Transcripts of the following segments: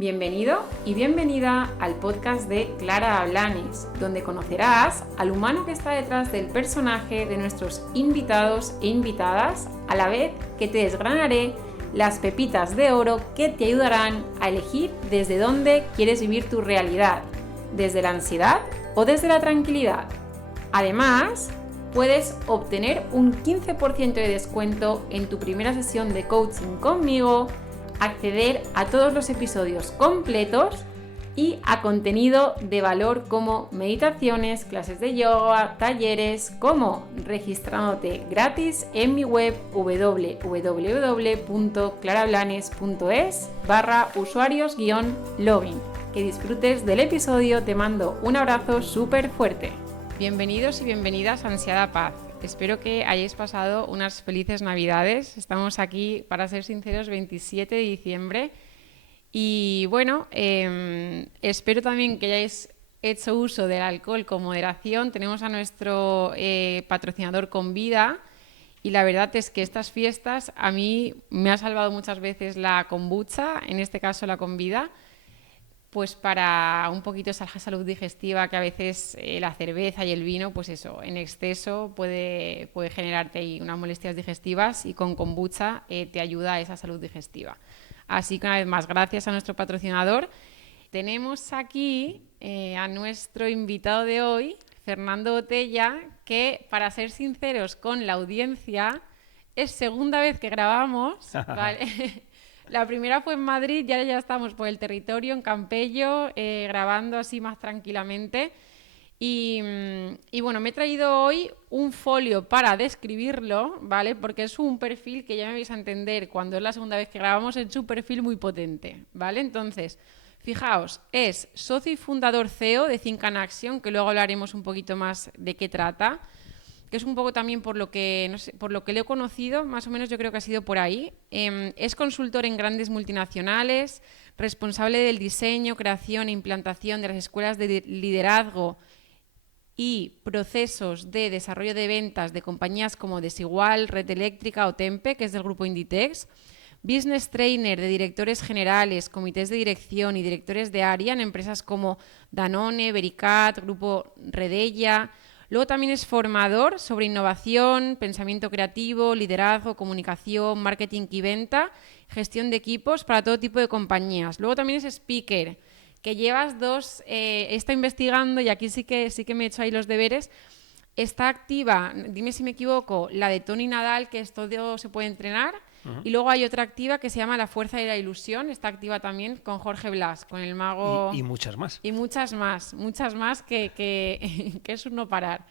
Bienvenido y bienvenida al podcast de Clara Blanes, donde conocerás al humano que está detrás del personaje de nuestros invitados e invitadas, a la vez que te desgranaré las pepitas de oro que te ayudarán a elegir desde dónde quieres vivir tu realidad, desde la ansiedad o desde la tranquilidad. Además, puedes obtener un 15% de descuento en tu primera sesión de coaching conmigo, acceder a todos los episodios completos y a contenido de valor como meditaciones, clases de yoga, talleres, como registrándote gratis en mi web www.clarablanes.es/usuarios-login. Que disfrutes del episodio, te mando un abrazo súper fuerte. Bienvenidos y bienvenidas a Ansiada Paz. Espero que hayáis pasado unas felices Navidades. Estamos aquí, para ser sinceros, 27 de diciembre. Y bueno, espero también que hayáis hecho uso del alcohol con moderación. Tenemos a nuestro patrocinador Convida. Y la verdad es que estas fiestas a mí me ha salvado muchas veces la kombucha, en este caso la Convida, pues para un poquito esa salud digestiva que a veces la cerveza y el vino, pues eso, en exceso puede generarte ahí unas molestias digestivas, y con kombucha te ayuda a esa salud digestiva. Así que una vez más, gracias a nuestro patrocinador. Tenemos aquí a nuestro invitado de hoy, Fernando Botella, que, para ser sinceros con la audiencia, es segunda vez que grabamos, ¿vale? La primera fue en Madrid, ya estamos por el territorio, en Campello, grabando así más tranquilamente. Y bueno, me he traído hoy un folio para describirlo, ¿vale? Porque es un perfil que ya me vais a entender cuando es la segunda vez que grabamos, es un perfil muy potente, ¿vale? Entonces, fijaos, es socio y fundador CEO de Think and Action, que luego hablaremos un poquito más de qué trata, que es un poco también por lo que, no sé, por lo que le he conocido, más o menos yo creo que ha sido por ahí. Es consultor en grandes multinacionales, responsable del diseño, creación e implantación de las escuelas de liderazgo y procesos de desarrollo de ventas de compañías como Desigual, Red Eléctrica o Tempe, que es del grupo Inditex. Business trainer de directores generales, comités de dirección y directores de área en empresas como Danone, Vericat, Grupo Redella. Luego también es formador sobre innovación, pensamiento creativo, liderazgo, comunicación, marketing y venta, gestión de equipos para todo tipo de compañías. Luego también es speaker, que llevas dos, está investigando, y aquí sí que me he hecho ahí los deberes. Está activa, dime si me equivoco, la de Tony Nadal, que es Todo se puede entrenar. Uh-huh. Y luego hay otra activa que se llama La fuerza de la ilusión, está activa también con Jorge Blas, con el mago. Y muchas más. Y muchas más que es un no parar.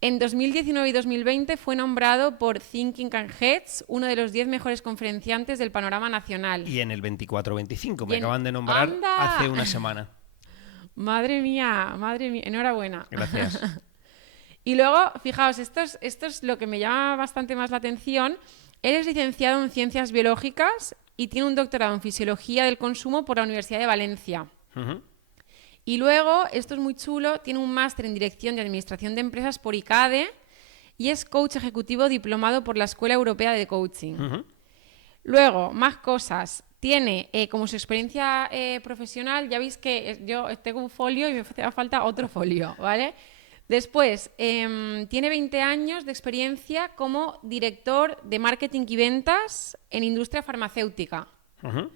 En 2019 y 2020 fue nombrado por Thinking and Heads uno de los 10 mejores conferenciantes del panorama nacional. Y en el 24-25 me acaban de nombrar. ¡Anda! Hace una semana. Madre mía, enhorabuena. Gracias. Y luego, fijaos, esto es lo que me llama bastante más la atención. Él es licenciado en Ciencias Biológicas y tiene un doctorado en Fisiología del Consumo por la Universidad de Valencia. Uh-huh. Y luego, esto es muy chulo, tiene un máster en Dirección de Administración de Empresas por ICADE y es coach ejecutivo diplomado por la Escuela Europea de Coaching. Uh-huh. Luego, más cosas. Tiene, como su experiencia profesional, ya veis que yo tengo un folio y me hace falta otro folio, ¿vale? Después, tiene 20 años de experiencia como director de marketing y ventas en industria farmacéutica. Uh-huh.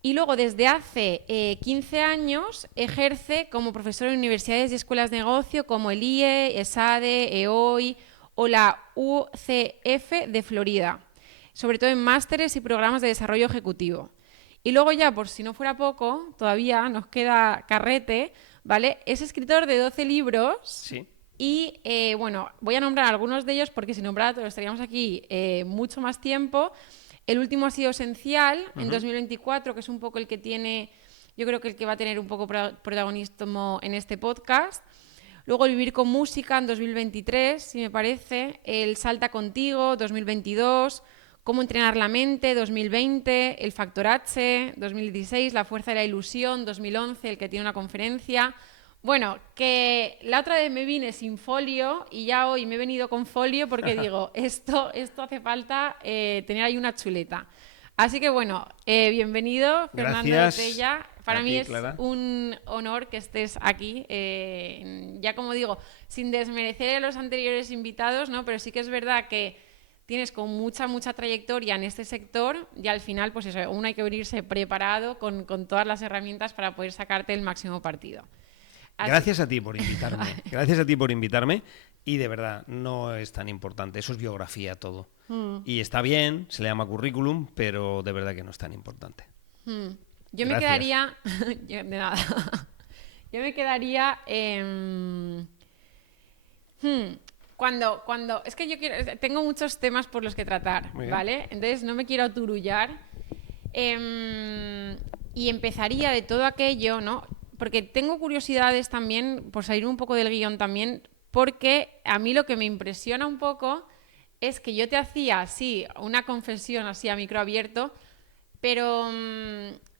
Y luego, desde hace 15 años, ejerce como profesor en universidades y escuelas de negocio como el IE, ESADE, EOI o la UCF de Florida, sobre todo en másteres y programas de desarrollo ejecutivo. Y luego ya, por si no fuera poco, todavía nos queda carrete, ¿vale? Es escritor de 12 libros. Sí. Y bueno, voy a nombrar algunos de ellos porque si nombrara todos estaríamos aquí mucho más tiempo. El último ha sido Esencial, en 2024, que es un poco el que tiene, yo creo que el que va a tener un poco protagonismo en este podcast. Luego el Vivir con Música en 2023, si me parece. El Salta Contigo, 2022. Cómo entrenar la mente, 2020. El Factor H, 2016. La fuerza de la ilusión, 2011, el que tiene una conferencia. Bueno, que la otra vez me vine sin folio y ya hoy me he venido con folio porque digo, esto hace falta tener ahí una chuleta. Así que bueno, bienvenido, Fernando Gracias Botella. Para mí es Clara. un honor que estés aquí. Ya como digo, sin desmerecer a los anteriores invitados, ¿no? Pero sí que es verdad que tienes con mucha trayectoria en este sector y al final, pues eso, uno hay que venirse preparado con todas las herramientas para poder sacarte el máximo partido. Gracias a ti por invitarme. Gracias a ti por invitarme. Y de verdad, no es tan importante. Eso es biografía todo. Y está bien, se le llama currículum, pero de verdad que no es tan importante. Yo me quedaría... de nada. Yo me quedaría... Cuando... Es que yo tengo muchos temas por los que tratar, ¿vale? Entonces no me quiero aturullar. Y empezaría de todo aquello, ¿no? Porque tengo curiosidades también, por salir un poco del guión también, porque a mí lo que me impresiona un poco es que yo te hacía, sí, una confesión así a micro abierto, pero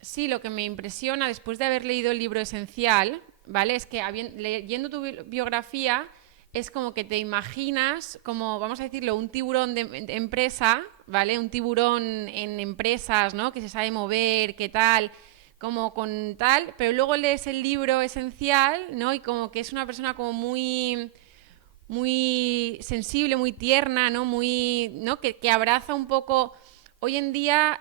sí, lo que me impresiona después de haber leído el libro Esencial, ¿vale? Es que leyendo tu biografía es como que te imaginas como, vamos a decirlo, un tiburón de empresa, ¿vale? Un tiburón en empresas, ¿no? Que se sabe mover, qué tal, como con tal, pero luego lees el libro Esencial, ¿no? Y como que es una persona como muy sensible, muy tierna, ¿no? ¿no? Que abraza un poco. Hoy en día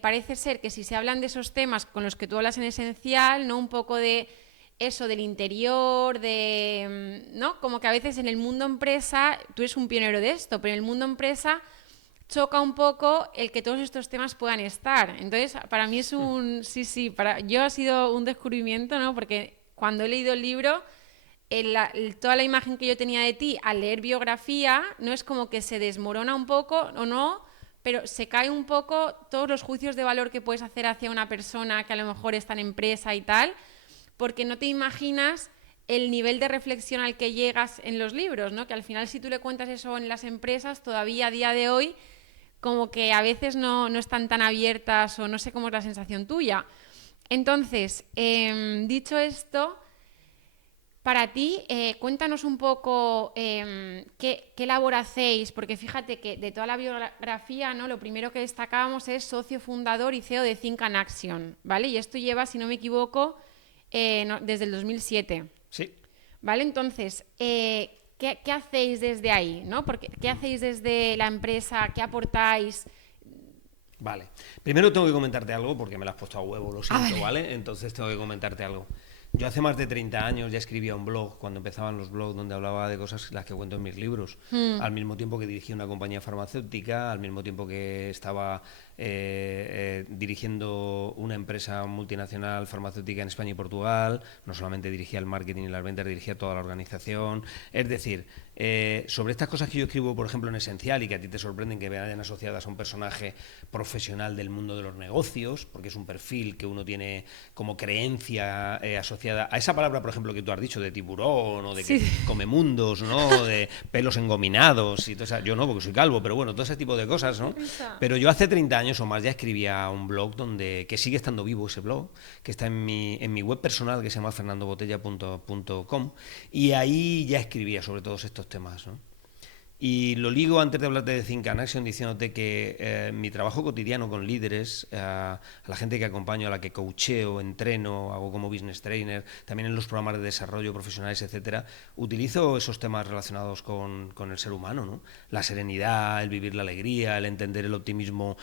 parece ser que si se hablan de esos temas con los que tú hablas en Esencial, ¿no? Un poco de eso del interior, ¿no? Como que a veces en el mundo empresa, tú eres un pionero de esto, pero en el mundo empresa choca un poco el que todos estos temas puedan estar. Entonces, para mí es yo ha sido un descubrimiento, ¿no? Porque cuando he leído el libro, toda la imagen que yo tenía de ti al leer biografía, no es como que se desmorona un poco o no, pero se cae un poco todos los juicios de valor que puedes hacer hacia una persona que a lo mejor está en empresa y tal, porque no te imaginas el nivel de reflexión al que llegas en los libros, ¿no? Que al final si tú le cuentas eso en las empresas, todavía a día de hoy, como que a veces no están tan abiertas o no sé cómo es la sensación tuya. Entonces, dicho esto, para ti, cuéntanos un poco qué labor hacéis, porque fíjate que de toda la biografía, ¿no? Lo primero que destacábamos es socio fundador y CEO de Think and Action, ¿vale? Y esto lleva, si no me equivoco, desde el 2007. Sí. ¿Vale? Entonces, ¿qué hacéis desde ahí, ¿no? ¿Qué hacéis desde la empresa? ¿Qué aportáis? Vale. Primero tengo que comentarte algo porque me lo has puesto a huevo, lo siento, ¿vale? Entonces tengo que comentarte algo. Yo hace más de 30 años ya escribía un blog, cuando empezaban los blogs, donde hablaba de cosas las que cuento en mis libros. Al mismo tiempo que dirigía una compañía farmacéutica, al mismo tiempo que estaba dirigiendo una empresa multinacional farmacéutica en España y Portugal. No solamente dirigía el marketing y las ventas, dirigía toda la organización. Es decir, sobre estas cosas que yo escribo, por ejemplo, en Esencial, y que a ti te sorprenden que vayan asociadas a un personaje profesional del mundo de los negocios, porque es un perfil que uno tiene como creencia asociada a esa palabra, por ejemplo, que tú has dicho, de tiburón, o de que come mundos, ¿no? De pelos engominados, y todo eso. Yo no, porque soy calvo, pero bueno, todo ese tipo de cosas, ¿no? Pero yo hace 30 años o más ya escribía un blog que sigue estando vivo ese blog, que está en mi web personal, que se llama fernandobotella.com, y ahí ya escribía sobre todos estos temas, ¿no? Y lo ligo antes de hablarte de Think and Action diciéndote que mi trabajo cotidiano con líderes, a la gente que acompaño, a la que coacheo, entreno, hago como business trainer, también en los programas de desarrollo profesionales, etcétera, utilizo esos temas relacionados con el ser humano, ¿no? La serenidad, el vivir la alegría, el entender el optimismo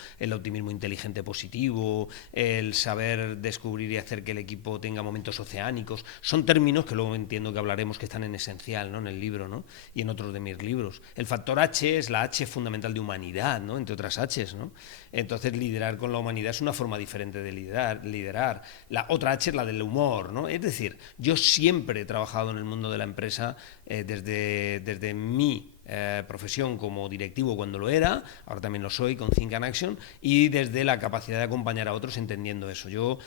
inteligente positivo, el saber descubrir y hacer que el equipo tenga momentos oceánicos. Son términos que luego entiendo que hablaremos, que están en Esencial, ¿no? En el libro, ¿no? Y en otros de mis libros. El factor H es la H fundamental de humanidad, ¿no? Entre otras Hs, ¿no? Entonces, liderar con la humanidad es una forma diferente de liderar. La otra H es la del humor, ¿no? Es decir, yo siempre he trabajado en el mundo de la empresa desde mi profesión como directivo cuando lo era, ahora también lo soy con Think and Action, y desde la capacidad de acompañar a otros entendiendo eso. Yo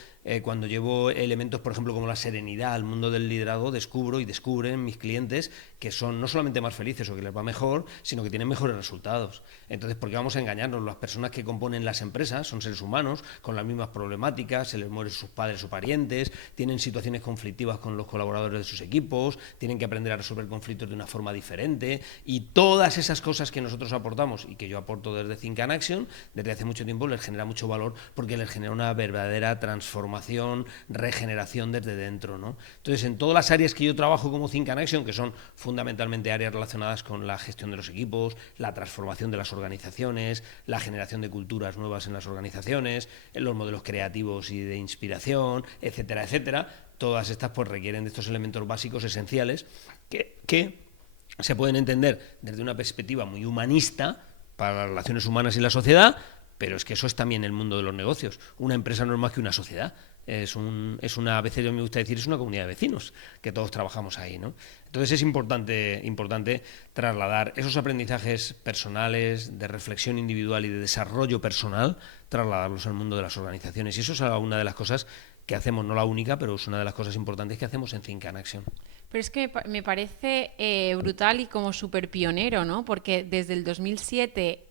cuando llevo elementos, por ejemplo, como la serenidad al mundo del liderazgo, descubren mis clientes que son no solamente más felices o que les va mejor, sino que tienen mejores resultados. Entonces, ¿por qué vamos a engañarnos? Las personas que componen las empresas son seres humanos con las mismas problemáticas, se les mueren sus padres o parientes, tienen situaciones conflictivas con los colaboradores de sus equipos, tienen que aprender a resolver conflictos de una forma diferente, y todas esas cosas que nosotros aportamos y que yo aporto desde Think and Action, desde hace mucho tiempo les genera mucho valor porque les genera una verdadera transformación, regeneración desde dentro, ¿no? Entonces, en todas las áreas que yo trabajo como Think and Action, que son fundamentalmente áreas relacionadas con la gestión de los equipos, la transformación de las organizaciones, la generación de culturas nuevas en las organizaciones, en los modelos creativos y de inspiración, etcétera, etcétera, todas estas pues requieren de estos elementos básicos esenciales que se pueden entender desde una perspectiva muy humanista para las relaciones humanas y la sociedad, pero es que eso es también el mundo de los negocios. Una empresa no es más que una sociedad. A veces yo me gusta decir, es una comunidad de vecinos, que todos trabajamos ahí, ¿no? Entonces es importante trasladar esos aprendizajes personales, de reflexión individual y de desarrollo personal, trasladarlos al mundo de las organizaciones. Y eso es una de las cosas que hacemos, no la única, pero es una de las cosas importantes que hacemos en Think and Action. Pero es que me parece brutal y como súper pionero, ¿no? Porque desde el 2007,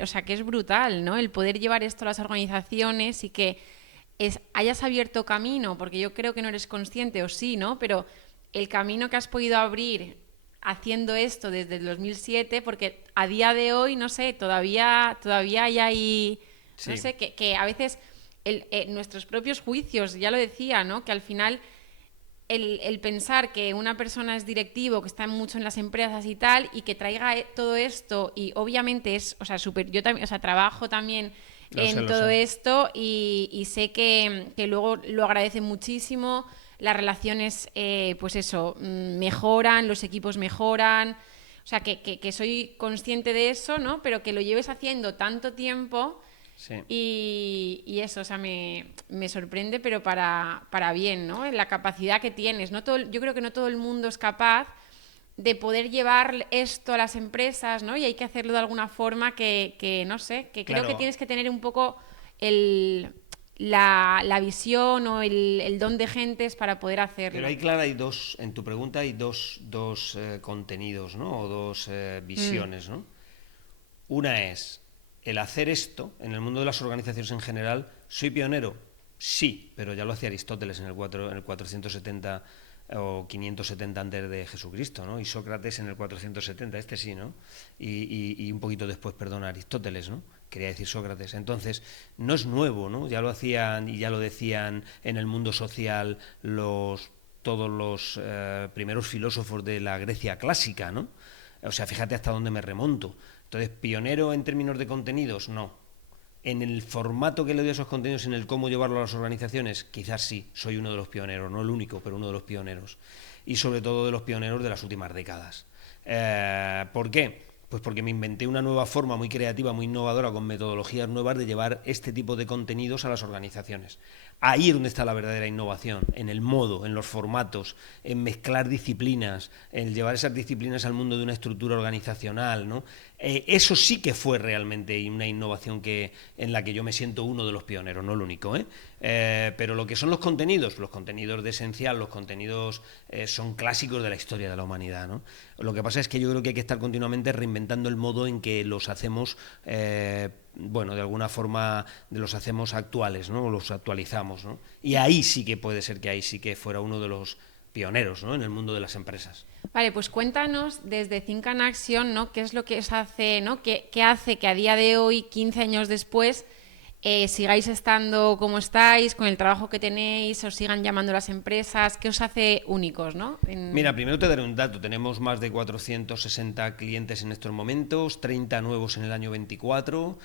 o sea, que es brutal, ¿no? El poder llevar esto a las organizaciones y que hayas abierto camino, porque yo creo que no eres consciente, o sí, ¿no? Pero el camino que has podido abrir haciendo esto desde el 2007, porque a día de hoy, no sé, todavía hay ahí, no sé, que a veces nuestros propios juicios, ya lo decía, ¿no? Que al final el pensar que una persona es directivo, que está mucho en las empresas y tal, y que traiga todo esto, y obviamente es, o sea, yo también, o sea, trabajo también en todo esto y sé que luego lo agradece muchísimo, las relaciones, pues eso, mejoran, los equipos mejoran, o sea, que soy consciente de eso, ¿no? Pero que lo lleves haciendo tanto tiempo. Sí. Y eso, o sea, me sorprende, pero para bien, ¿no? La capacidad que tienes. Yo creo que no todo el mundo es capaz de poder llevar esto a las empresas, ¿no? Y hay que hacerlo de alguna forma que no sé, que creo que tienes que tener un poco la visión o el don de gentes para poder hacerlo. Pero ahí, Clara, en tu pregunta hay dos contenidos, ¿no? O dos visiones, ¿no? Una es el hacer esto en el mundo de las organizaciones en general. ¿Soy pionero? Sí, pero ya lo hacía Aristóteles en el 470 o 570 antes de Jesucristo, ¿no? Y Sócrates en el 470, este sí, ¿no? Y un poquito después, perdón, Aristóteles, ¿no? Quería decir Sócrates. Entonces, no es nuevo, ¿no? Ya lo hacían y ya lo decían en el mundo social todos los primeros filósofos de la Grecia clásica, ¿no? O sea, fíjate hasta dónde me remonto. Entonces, ¿pionero en términos de contenidos? No. En el formato que le doy a esos contenidos, en el cómo llevarlo a las organizaciones, quizás sí, soy uno de los pioneros, no el único, pero uno de los pioneros. Y sobre todo de los pioneros de las últimas décadas. ¿Por qué? Pues porque me inventé una nueva forma muy creativa, muy innovadora, con metodologías nuevas de llevar este tipo de contenidos a las organizaciones. Ahí es donde está la verdadera innovación, en el modo, en los formatos, en mezclar disciplinas, en llevar esas disciplinas al mundo de una estructura organizacional, ¿no? Eso sí que fue realmente una innovación en la que yo me siento uno de los pioneros, no el único, ¿eh? Pero lo que son los contenidos de esencial, los contenidos son clásicos de la historia de la humanidad, ¿no? Lo que pasa es que yo creo que hay que estar continuamente reinventando el modo en que los hacemos, de alguna forma los hacemos actuales, ¿no? Los actualizamos, ¿no? Y ahí sí que puede ser que ahí sí que fuera uno de los pioneros, ¿no? En el mundo de las empresas. Vale, pues cuéntanos desde Think and Action, ¿no? ¿Qué es lo que os hace, ¿no? ¿Qué hace que a día de hoy, 15 años después, sigáis estando como estáis, con el trabajo que tenéis, os sigan llamando las empresas? ¿Qué os hace únicos, ¿no? Mira, primero te daré un dato. Tenemos más de 460 clientes en estos momentos, 30 nuevos en el año 24,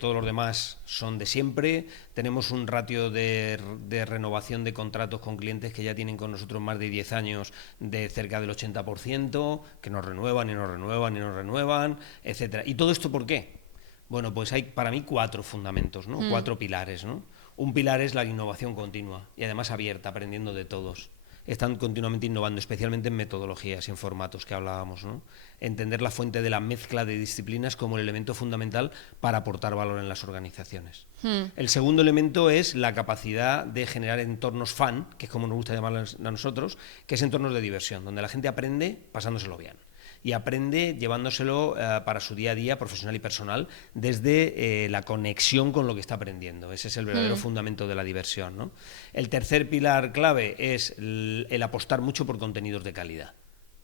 todos los demás son de siempre. Tenemos un ratio de renovación de contratos con clientes que ya tienen con nosotros más de 10 años de cerca del 80%, que nos renuevan y nos renuevan y nos renuevan, etcétera. ¿Y todo esto por qué? Bueno, pues hay para mí 4 fundamentos, ¿no? 4 pilares, ¿no? Un pilar es la innovación continua y además abierta, aprendiendo de todos. Están continuamente innovando, especialmente en metodologías y en formatos que hablábamos, ¿no? Entender la fuente de la mezcla de disciplinas como el elemento fundamental para aportar valor en las organizaciones. El segundo elemento es la capacidad de generar entornos fun, que es como nos gusta llamarlos a nosotros, que es entornos de diversión, donde la gente aprende pasándoselo bien. Y aprende llevándoselo para su día a día profesional y personal desde la conexión con lo que está aprendiendo. Ese es el verdadero fundamento de la diversión, ¿no? El tercer pilar clave es el apostar mucho por contenidos de calidad.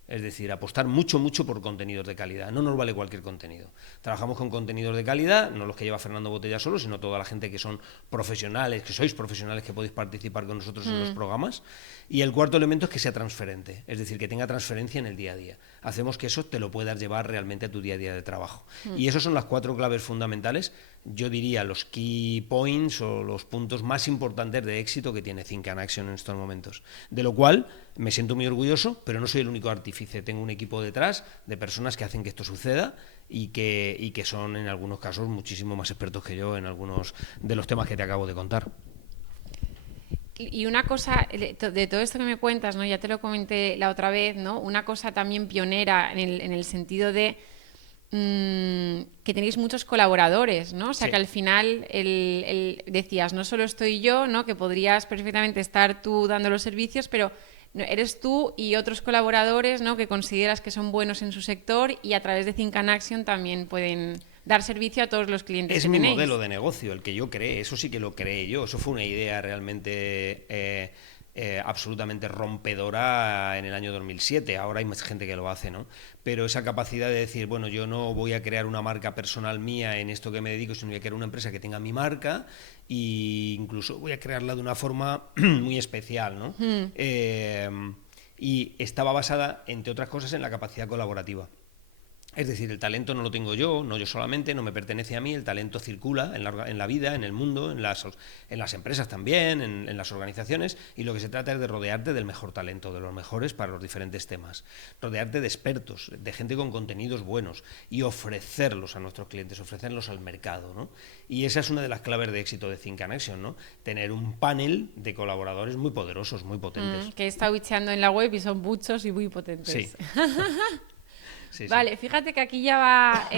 Es decir, apostar mucho, mucho por contenidos de calidad. No nos vale cualquier contenido. Trabajamos con contenidos de calidad, no los que lleva Fernando Botella solo, sino toda la gente que son profesionales, que sois profesionales, que podéis participar con nosotros en los programas. Y el cuarto elemento es que sea transferente, es decir, que tenga transferencia en el día a día. Hacemos que eso te lo puedas llevar realmente a tu día a día de trabajo. Y esas son las 4 claves fundamentales, yo diría los key points o los puntos más importantes de éxito que tiene Think and Action en estos momentos. De lo cual me siento muy orgulloso, pero no soy el único artífice. Tengo un equipo detrás de personas que hacen que esto suceda y que son en algunos casos muchísimo más expertos que yo en algunos de los temas que te acabo de contar. Y una cosa, de todo esto que me cuentas, ¿no? Ya te lo comenté la otra vez, ¿no? Una cosa también pionera en el sentido de que tenéis muchos colaboradores, ¿no? O sea, sí. que al final decías, no solo estoy yo, ¿no? Que podrías perfectamente estar tú dando los servicios, pero eres tú y otros colaboradores, ¿no? Que consideras que son buenos en su sector y a través de Think and Action también pueden dar servicio a todos los clientes que tenéis. Es mi modelo de negocio, el que yo creé, eso sí que lo creé yo, eso fue una idea realmente absolutamente rompedora en el año 2007, ahora hay más gente que lo hace, ¿no? Pero esa capacidad de decir, bueno, yo no voy a crear una marca personal mía en esto que me dedico, sino voy a crear una empresa que tenga mi marca e incluso voy a crearla de una forma muy especial, ¿no? Y estaba basada, entre otras cosas, en la capacidad colaborativa. Es decir, el talento no lo tengo yo, no yo solamente, no me pertenece a mí, el talento circula en la vida, en el mundo, en las empresas también, en las organizaciones, y lo que se trata es de rodearte del mejor talento, de los mejores para los diferentes temas, rodearte de expertos, de gente con contenidos buenos y ofrecerlos a nuestros clientes, ofrecerlos al mercado, ¿no? Y esa es una de las claves de éxito de Think and Action, ¿no? Tener un panel de colaboradores muy poderosos, muy potentes. Que he estado bicheando en la web y son muchos y muy potentes. Sí. Sí, vale, sí. fíjate que aquí ya va,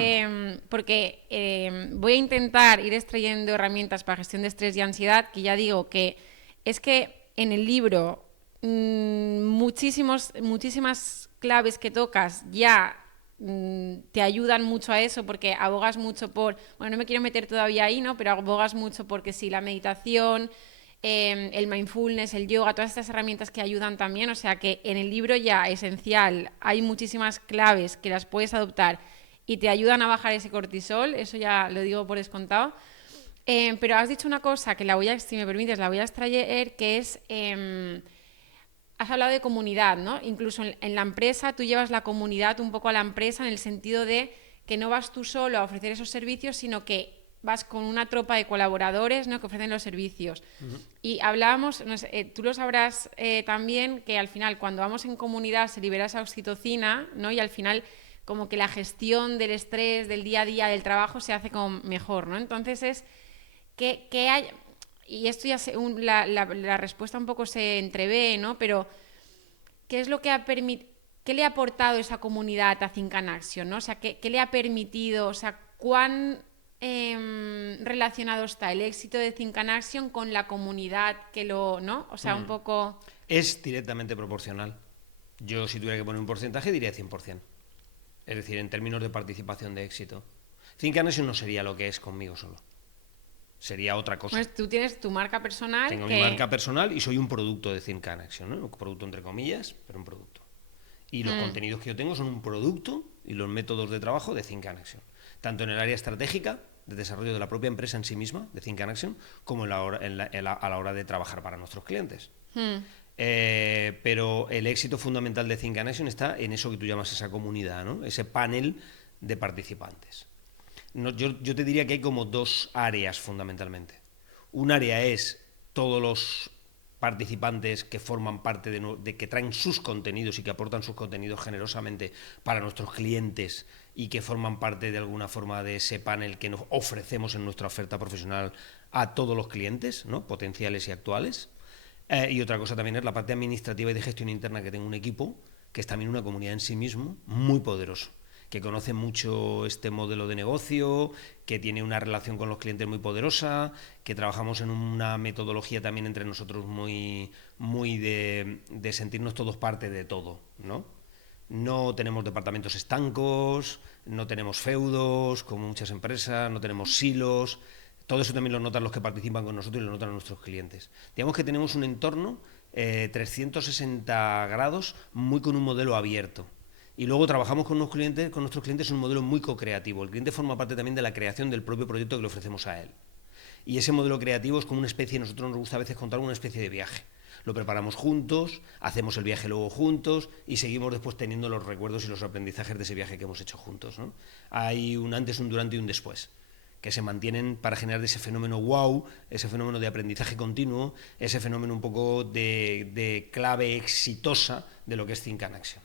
porque voy a intentar ir extrayendo herramientas para gestión de estrés y ansiedad, que ya digo que es que en el libro muchísimas claves que tocas ya te ayudan mucho a eso, porque abogas mucho por, bueno, no me quiero meter todavía ahí, ¿no? Pero abogas mucho porque sí, la meditación, el mindfulness, el yoga, todas estas herramientas que ayudan también, o sea que en el libro ya esencial hay muchísimas claves que las puedes adoptar y te ayudan a bajar ese cortisol, eso ya lo digo por descontado. Pero has dicho una cosa que si me permites, la voy a extraer, que es, has hablado de comunidad, ¿no? Incluso en la empresa tú llevas la comunidad un poco a la empresa en el sentido de que no vas tú solo a ofrecer esos servicios, sino que vas con una tropa de colaboradores, ¿no? Que ofrecen los servicios. Y hablábamos, no sé, tú lo sabrás también, que al final cuando vamos en comunidad se libera esa oxitocina, ¿no? Y al final como que la gestión del estrés, del día a día, del trabajo se hace como mejor, ¿no? Entonces es que hay, y esto ya la respuesta un poco se entrevé, ¿no? Pero ¿qué es lo que qué le ha aportado esa comunidad a Think and Action, ¿no? O sea, ¿qué le ha permitido, o sea, cuán relacionado está el éxito de Think and Action con la comunidad que lo, ¿no? O sea, un poco... Es directamente proporcional. Yo, si tuviera que poner un porcentaje, diría 100%. Es decir, en términos de participación de éxito. Think and Action no sería lo que es conmigo solo. Sería otra cosa. Pues tú tienes tu marca personal. Tengo mi marca personal y soy un producto de Think and Action, ¿no? Un producto entre comillas, pero un producto. Y los contenidos que yo tengo son un producto y los métodos de trabajo de Think and Action. Tanto en el área estratégica, de desarrollo de la propia empresa en sí misma, de Think and Action, como a la hora de trabajar para nuestros clientes. Pero el éxito fundamental de Think and Action está en eso que tú llamas esa comunidad, ¿no? Ese panel de participantes. Yo te diría que hay como 2 áreas fundamentalmente. Un área es todos los participantes que forman parte de que traen sus contenidos y que aportan sus contenidos generosamente para nuestros clientes y que forman parte de alguna forma de ese panel que nos ofrecemos en nuestra oferta profesional a todos los clientes, ¿no? Potenciales y actuales. Y otra cosa también es la parte administrativa y de gestión interna, que tengo un equipo que es también una comunidad en sí mismo muy poderoso, que conoce mucho este modelo de negocio, que tiene una relación con los clientes muy poderosa, que trabajamos en una metodología también entre nosotros muy de sentirnos todos parte de todo, ¿no? No tenemos departamentos estancos, no tenemos feudos como muchas empresas, no tenemos silos. Todo eso también lo notan los que participan con nosotros y lo notan nuestros clientes. Digamos que tenemos un entorno 360 grados muy con un modelo abierto. Y luego trabajamos con nuestros clientes en un modelo muy co-creativo. El cliente forma parte también de la creación del propio proyecto que le ofrecemos a él. Y ese modelo creativo es como una especie, nosotros nos gusta a veces contar una especie de viaje. Lo preparamos juntos, hacemos el viaje luego juntos y seguimos después teniendo los recuerdos y los aprendizajes de ese viaje que hemos hecho juntos, ¿no? Hay un antes, un durante y un después, que se mantienen para generar ese fenómeno wow, ese fenómeno de aprendizaje continuo, ese fenómeno un poco de clave exitosa de lo que es Think and Action.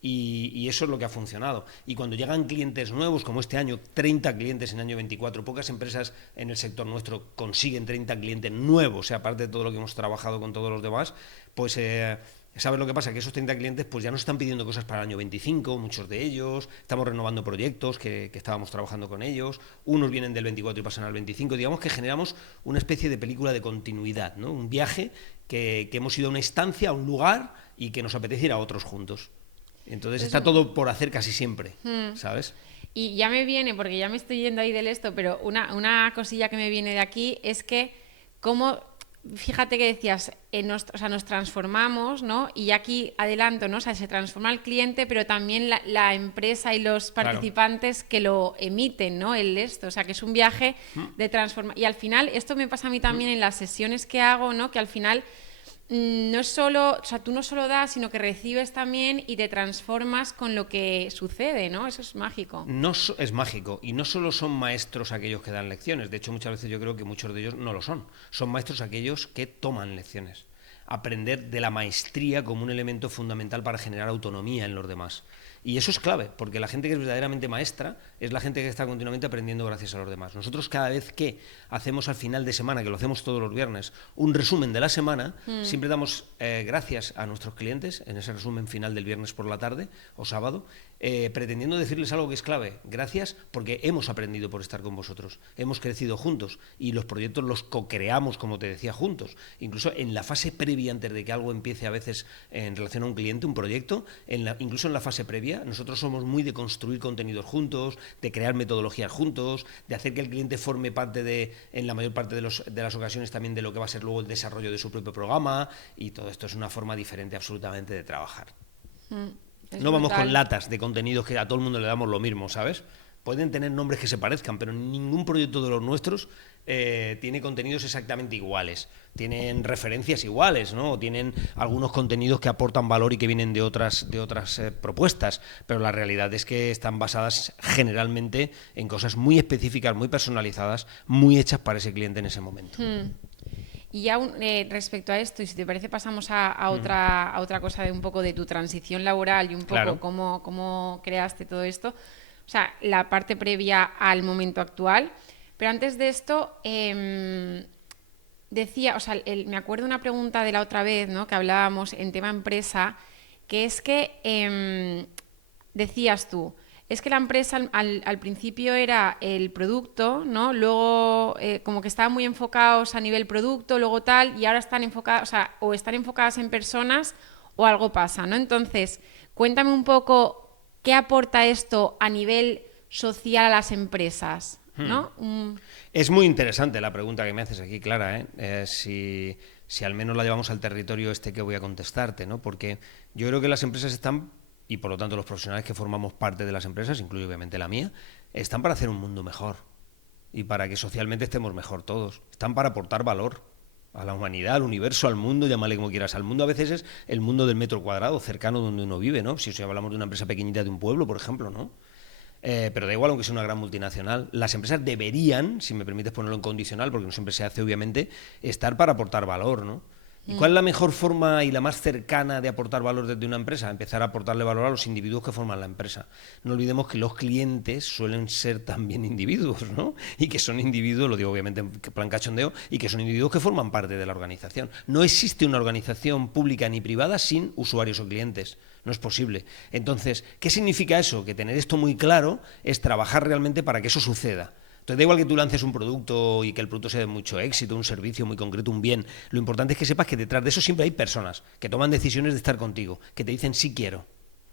Y eso es lo que ha funcionado. Y cuando llegan clientes nuevos, como este año, 30 clientes en el año 24, pocas empresas en el sector nuestro consiguen 30 clientes nuevos, o sea, aparte de todo lo que hemos trabajado con todos los demás, pues ¿sabes lo que pasa? Que esos 30 clientes pues ya nos están pidiendo cosas para el año 25, muchos de ellos, estamos renovando proyectos que estábamos trabajando con ellos, unos vienen del 24 y pasan al 25, digamos que generamos una especie de película de continuidad, ¿no? Un viaje que hemos ido a una instancia, a un lugar y que nos apetece ir a otros juntos. Entonces está todo por hacer casi siempre, ¿sabes? Y ya me viene, porque ya me estoy yendo ahí del esto, pero una cosilla que me viene de aquí es que como, fíjate que decías, o sea, nos transformamos, ¿no? Y aquí adelanto, ¿no? O sea, se transforma el cliente, pero también la empresa y los participantes que lo emiten, ¿no? O sea, que es un viaje de transformación. Y al final, esto me pasa a mí también en las sesiones que hago, ¿no? Que al final no es solo, o sea, tú no solo das, sino que recibes también y te transformas con lo que sucede, ¿no? Eso es mágico. Es mágico, y no solo son maestros aquellos que dan lecciones, de hecho muchas veces yo creo que muchos de ellos no lo son maestros aquellos que toman lecciones. Aprender de la maestría como un elemento fundamental para generar autonomía en los demás. Y eso es clave, porque la gente que es verdaderamente maestra es la gente que está continuamente aprendiendo gracias a los demás. Nosotros cada vez que hacemos al final de semana, que lo hacemos todos los viernes, un resumen de la semana, siempre damos gracias a nuestros clientes en ese resumen final del viernes por la tarde o sábado, pretendiendo decirles algo que es clave. Gracias porque hemos aprendido por estar con vosotros, hemos crecido juntos y los proyectos los co-creamos, como te decía, juntos. Incluso en la fase previa, antes de que algo empiece a veces en relación a un cliente, un proyecto, incluso en la fase previa, nosotros somos muy de construir contenidos juntos, de crear metodologías juntos, de hacer que el cliente forme parte en la mayor parte de las ocasiones también de lo que va a ser luego el desarrollo de su propio programa, y todo esto es una forma diferente absolutamente de trabajar. No vamos con latas de contenidos que a todo el mundo le damos lo mismo, ¿sabes? Pueden tener nombres que se parezcan, pero ningún proyecto de los nuestros tiene contenidos exactamente iguales. Tienen referencias iguales, ¿no? O tienen algunos contenidos que aportan valor y que vienen de otras propuestas, pero la realidad es que están basadas generalmente en cosas muy específicas, muy personalizadas, muy hechas para ese cliente en ese momento. Y ya respecto a esto, y si te parece pasamos a otra cosa de un poco de tu transición laboral y un poco cómo creaste todo esto, o sea, la parte previa al momento actual. Pero antes de esto, decía, o sea, me acuerdo una pregunta de la otra vez, ¿no? Que hablábamos en tema empresa, que es que decías tú, es que la empresa al principio era el producto, ¿no? Luego como que estaban muy enfocados a nivel producto, luego tal, y ahora están enfocadas, o sea, o están enfocadas en personas o algo pasa, ¿no? Entonces, cuéntame un poco qué aporta esto a nivel social a las empresas, ¿no? Es muy interesante la pregunta que me haces aquí, Clara, ¿eh? Si al menos la llevamos al territorio que voy a contestarte, ¿no? Porque yo creo que las empresas están, y por lo tanto los profesionales que formamos parte de las empresas, incluye obviamente la mía, están para hacer un mundo mejor y para que socialmente estemos mejor todos. Están para aportar valor a la humanidad, al universo, al mundo, llámale como quieras. Al mundo a veces es el mundo del metro cuadrado, cercano donde uno vive, ¿no? Si hablamos de una empresa pequeñita de un pueblo, por ejemplo, ¿no? Pero da igual aunque sea una gran multinacional. Las empresas deberían, si me permites ponerlo en condicional, porque no siempre se hace obviamente, estar para aportar valor, ¿no? ¿Y cuál es la mejor forma y la más cercana de aportar valor desde una empresa? Empezar a aportarle valor a los individuos que forman la empresa. No olvidemos que los clientes suelen ser también individuos, ¿no? Y que son individuos, lo digo obviamente en plan cachondeo, y que son individuos que forman parte de la organización. No existe una organización pública ni privada sin usuarios o clientes. No es posible. Entonces, ¿qué significa eso? Que tener esto muy claro es trabajar realmente para que eso suceda. Entonces, da igual que tú lances un producto y que el producto sea de mucho éxito, un servicio muy concreto, un bien. Lo importante es que sepas que detrás de eso siempre hay personas que toman decisiones de estar contigo, que te dicen sí quiero.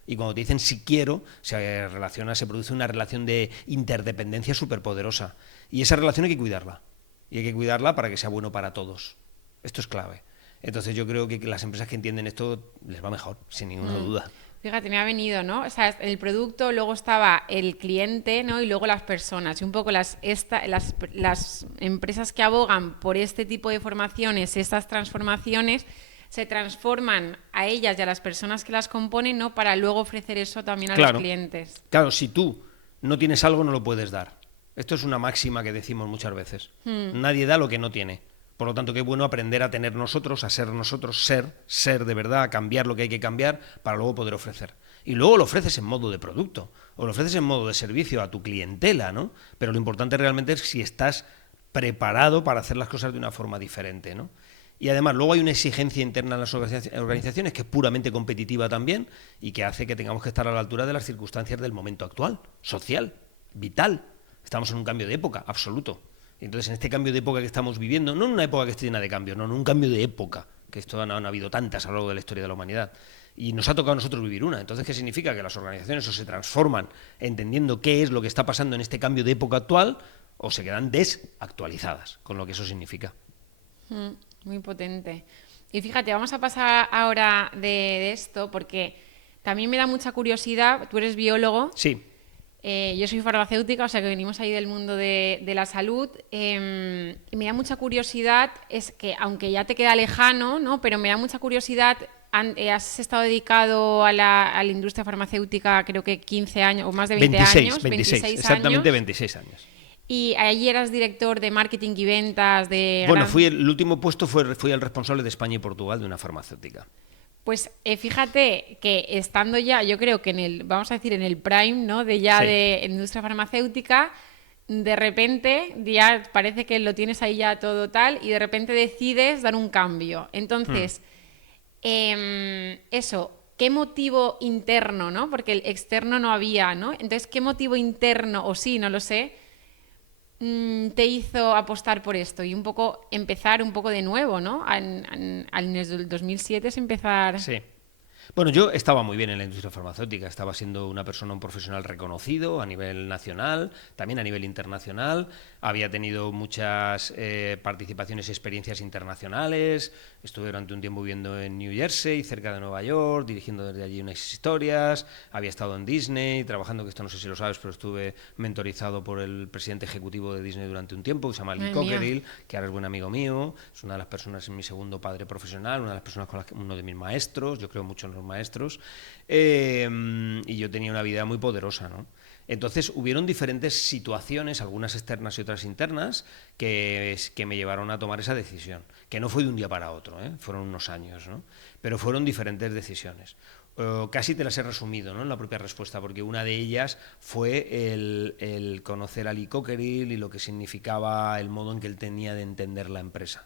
Y cuando te dicen sí quiero, se produce una relación de interdependencia superpoderosa. Y esa relación hay que cuidarla. Y hay que cuidarla para que sea bueno para todos. Esto es clave. Entonces yo creo que las empresas que entienden esto les va mejor, sin ninguna duda. Fíjate, me ha venido, ¿no? O sea, el producto, luego estaba el cliente, ¿no? Y luego las personas. Y un poco las empresas que abogan por este tipo de formaciones, estas transformaciones, se transforman a ellas y a las personas que las componen, ¿no? Para luego ofrecer eso también a los clientes. Claro, si tú no tienes algo, no lo puedes dar. Esto es una máxima que decimos muchas veces. Nadie da lo que no tiene. Por lo tanto, qué bueno aprender a tener nosotros, a ser nosotros, ser de verdad, a cambiar lo que hay que cambiar para luego poder ofrecer. Y luego lo ofreces en modo de producto, o lo ofreces en modo de servicio a tu clientela, ¿no? Pero lo importante realmente es si estás preparado para hacer las cosas de una forma diferente, ¿no? Y además luego hay una exigencia interna en las organizaciones que es puramente competitiva también y que hace que tengamos que estar a la altura de las circunstancias del momento actual, social, vital. Estamos en un cambio de época, absoluto. Entonces, en este cambio de época que estamos viviendo, no en una época que esté llena de cambios, no, en un cambio de época, que esto han habido tantas a lo largo de la historia de la humanidad, y nos ha tocado a nosotros vivir una. Entonces, ¿qué significa? Que las organizaciones o se transforman entendiendo qué es lo que está pasando en este cambio de época actual, o se quedan desactualizadas, con lo que eso significa. Muy potente. Y fíjate, vamos a pasar ahora de esto, porque también me da mucha curiosidad, tú eres biólogo. Sí. Yo soy farmacéutica, o sea que venimos ahí del mundo de la salud. Y me da mucha curiosidad, es que aunque ya te queda lejano, ¿no? Pero me da mucha curiosidad, has estado dedicado a la industria farmacéutica creo que 15 años, o más de 20 años. 26 exactamente 26 años. Y allí eras director de marketing y ventas de... Bueno, el último puesto fui el responsable de España y Portugal de una farmacéutica. Pues fíjate que estando ya, yo creo que vamos a decir, en el prime, ¿no? De industria farmacéutica, de repente ya parece que lo tienes ahí ya todo tal y de repente decides dar un cambio. Entonces, eso, ¿qué motivo interno, ¿no? Porque el externo no había, ¿no? Entonces, ¿qué motivo interno, o sí, no lo sé, te hizo apostar por esto y un poco empezar un poco de nuevo, ¿no? En el 2007 es empezar... Sí. Bueno, yo estaba muy bien en la industria farmacéutica, estaba siendo un profesional reconocido a nivel nacional, también a nivel internacional, había tenido muchas participaciones y experiencias internacionales, estuve durante un tiempo viviendo en New Jersey, cerca de Nueva York, dirigiendo desde allí unas historias, había estado en Disney, trabajando, que esto no sé si lo sabes, pero estuve mentorizado por el presidente ejecutivo de Disney durante un tiempo, que se llama Lee Cockerill, que ahora es buen amigo mío, es una de las personas, mi segundo padre profesional, una de las personas uno de mis maestros, yo creo mucho en los maestros, y yo tenía una vida muy poderosa, ¿no? Entonces hubieron diferentes situaciones, algunas externas y otras internas, que me llevaron a tomar esa decisión, que no fue de un día para otro, fueron unos años, ¿no? Pero fueron diferentes decisiones. Casi te las he resumido, ¿no? En la propia respuesta, porque una de ellas fue el conocer a Lee Cockerill y lo que significaba el modo en que él tenía de entender la empresa.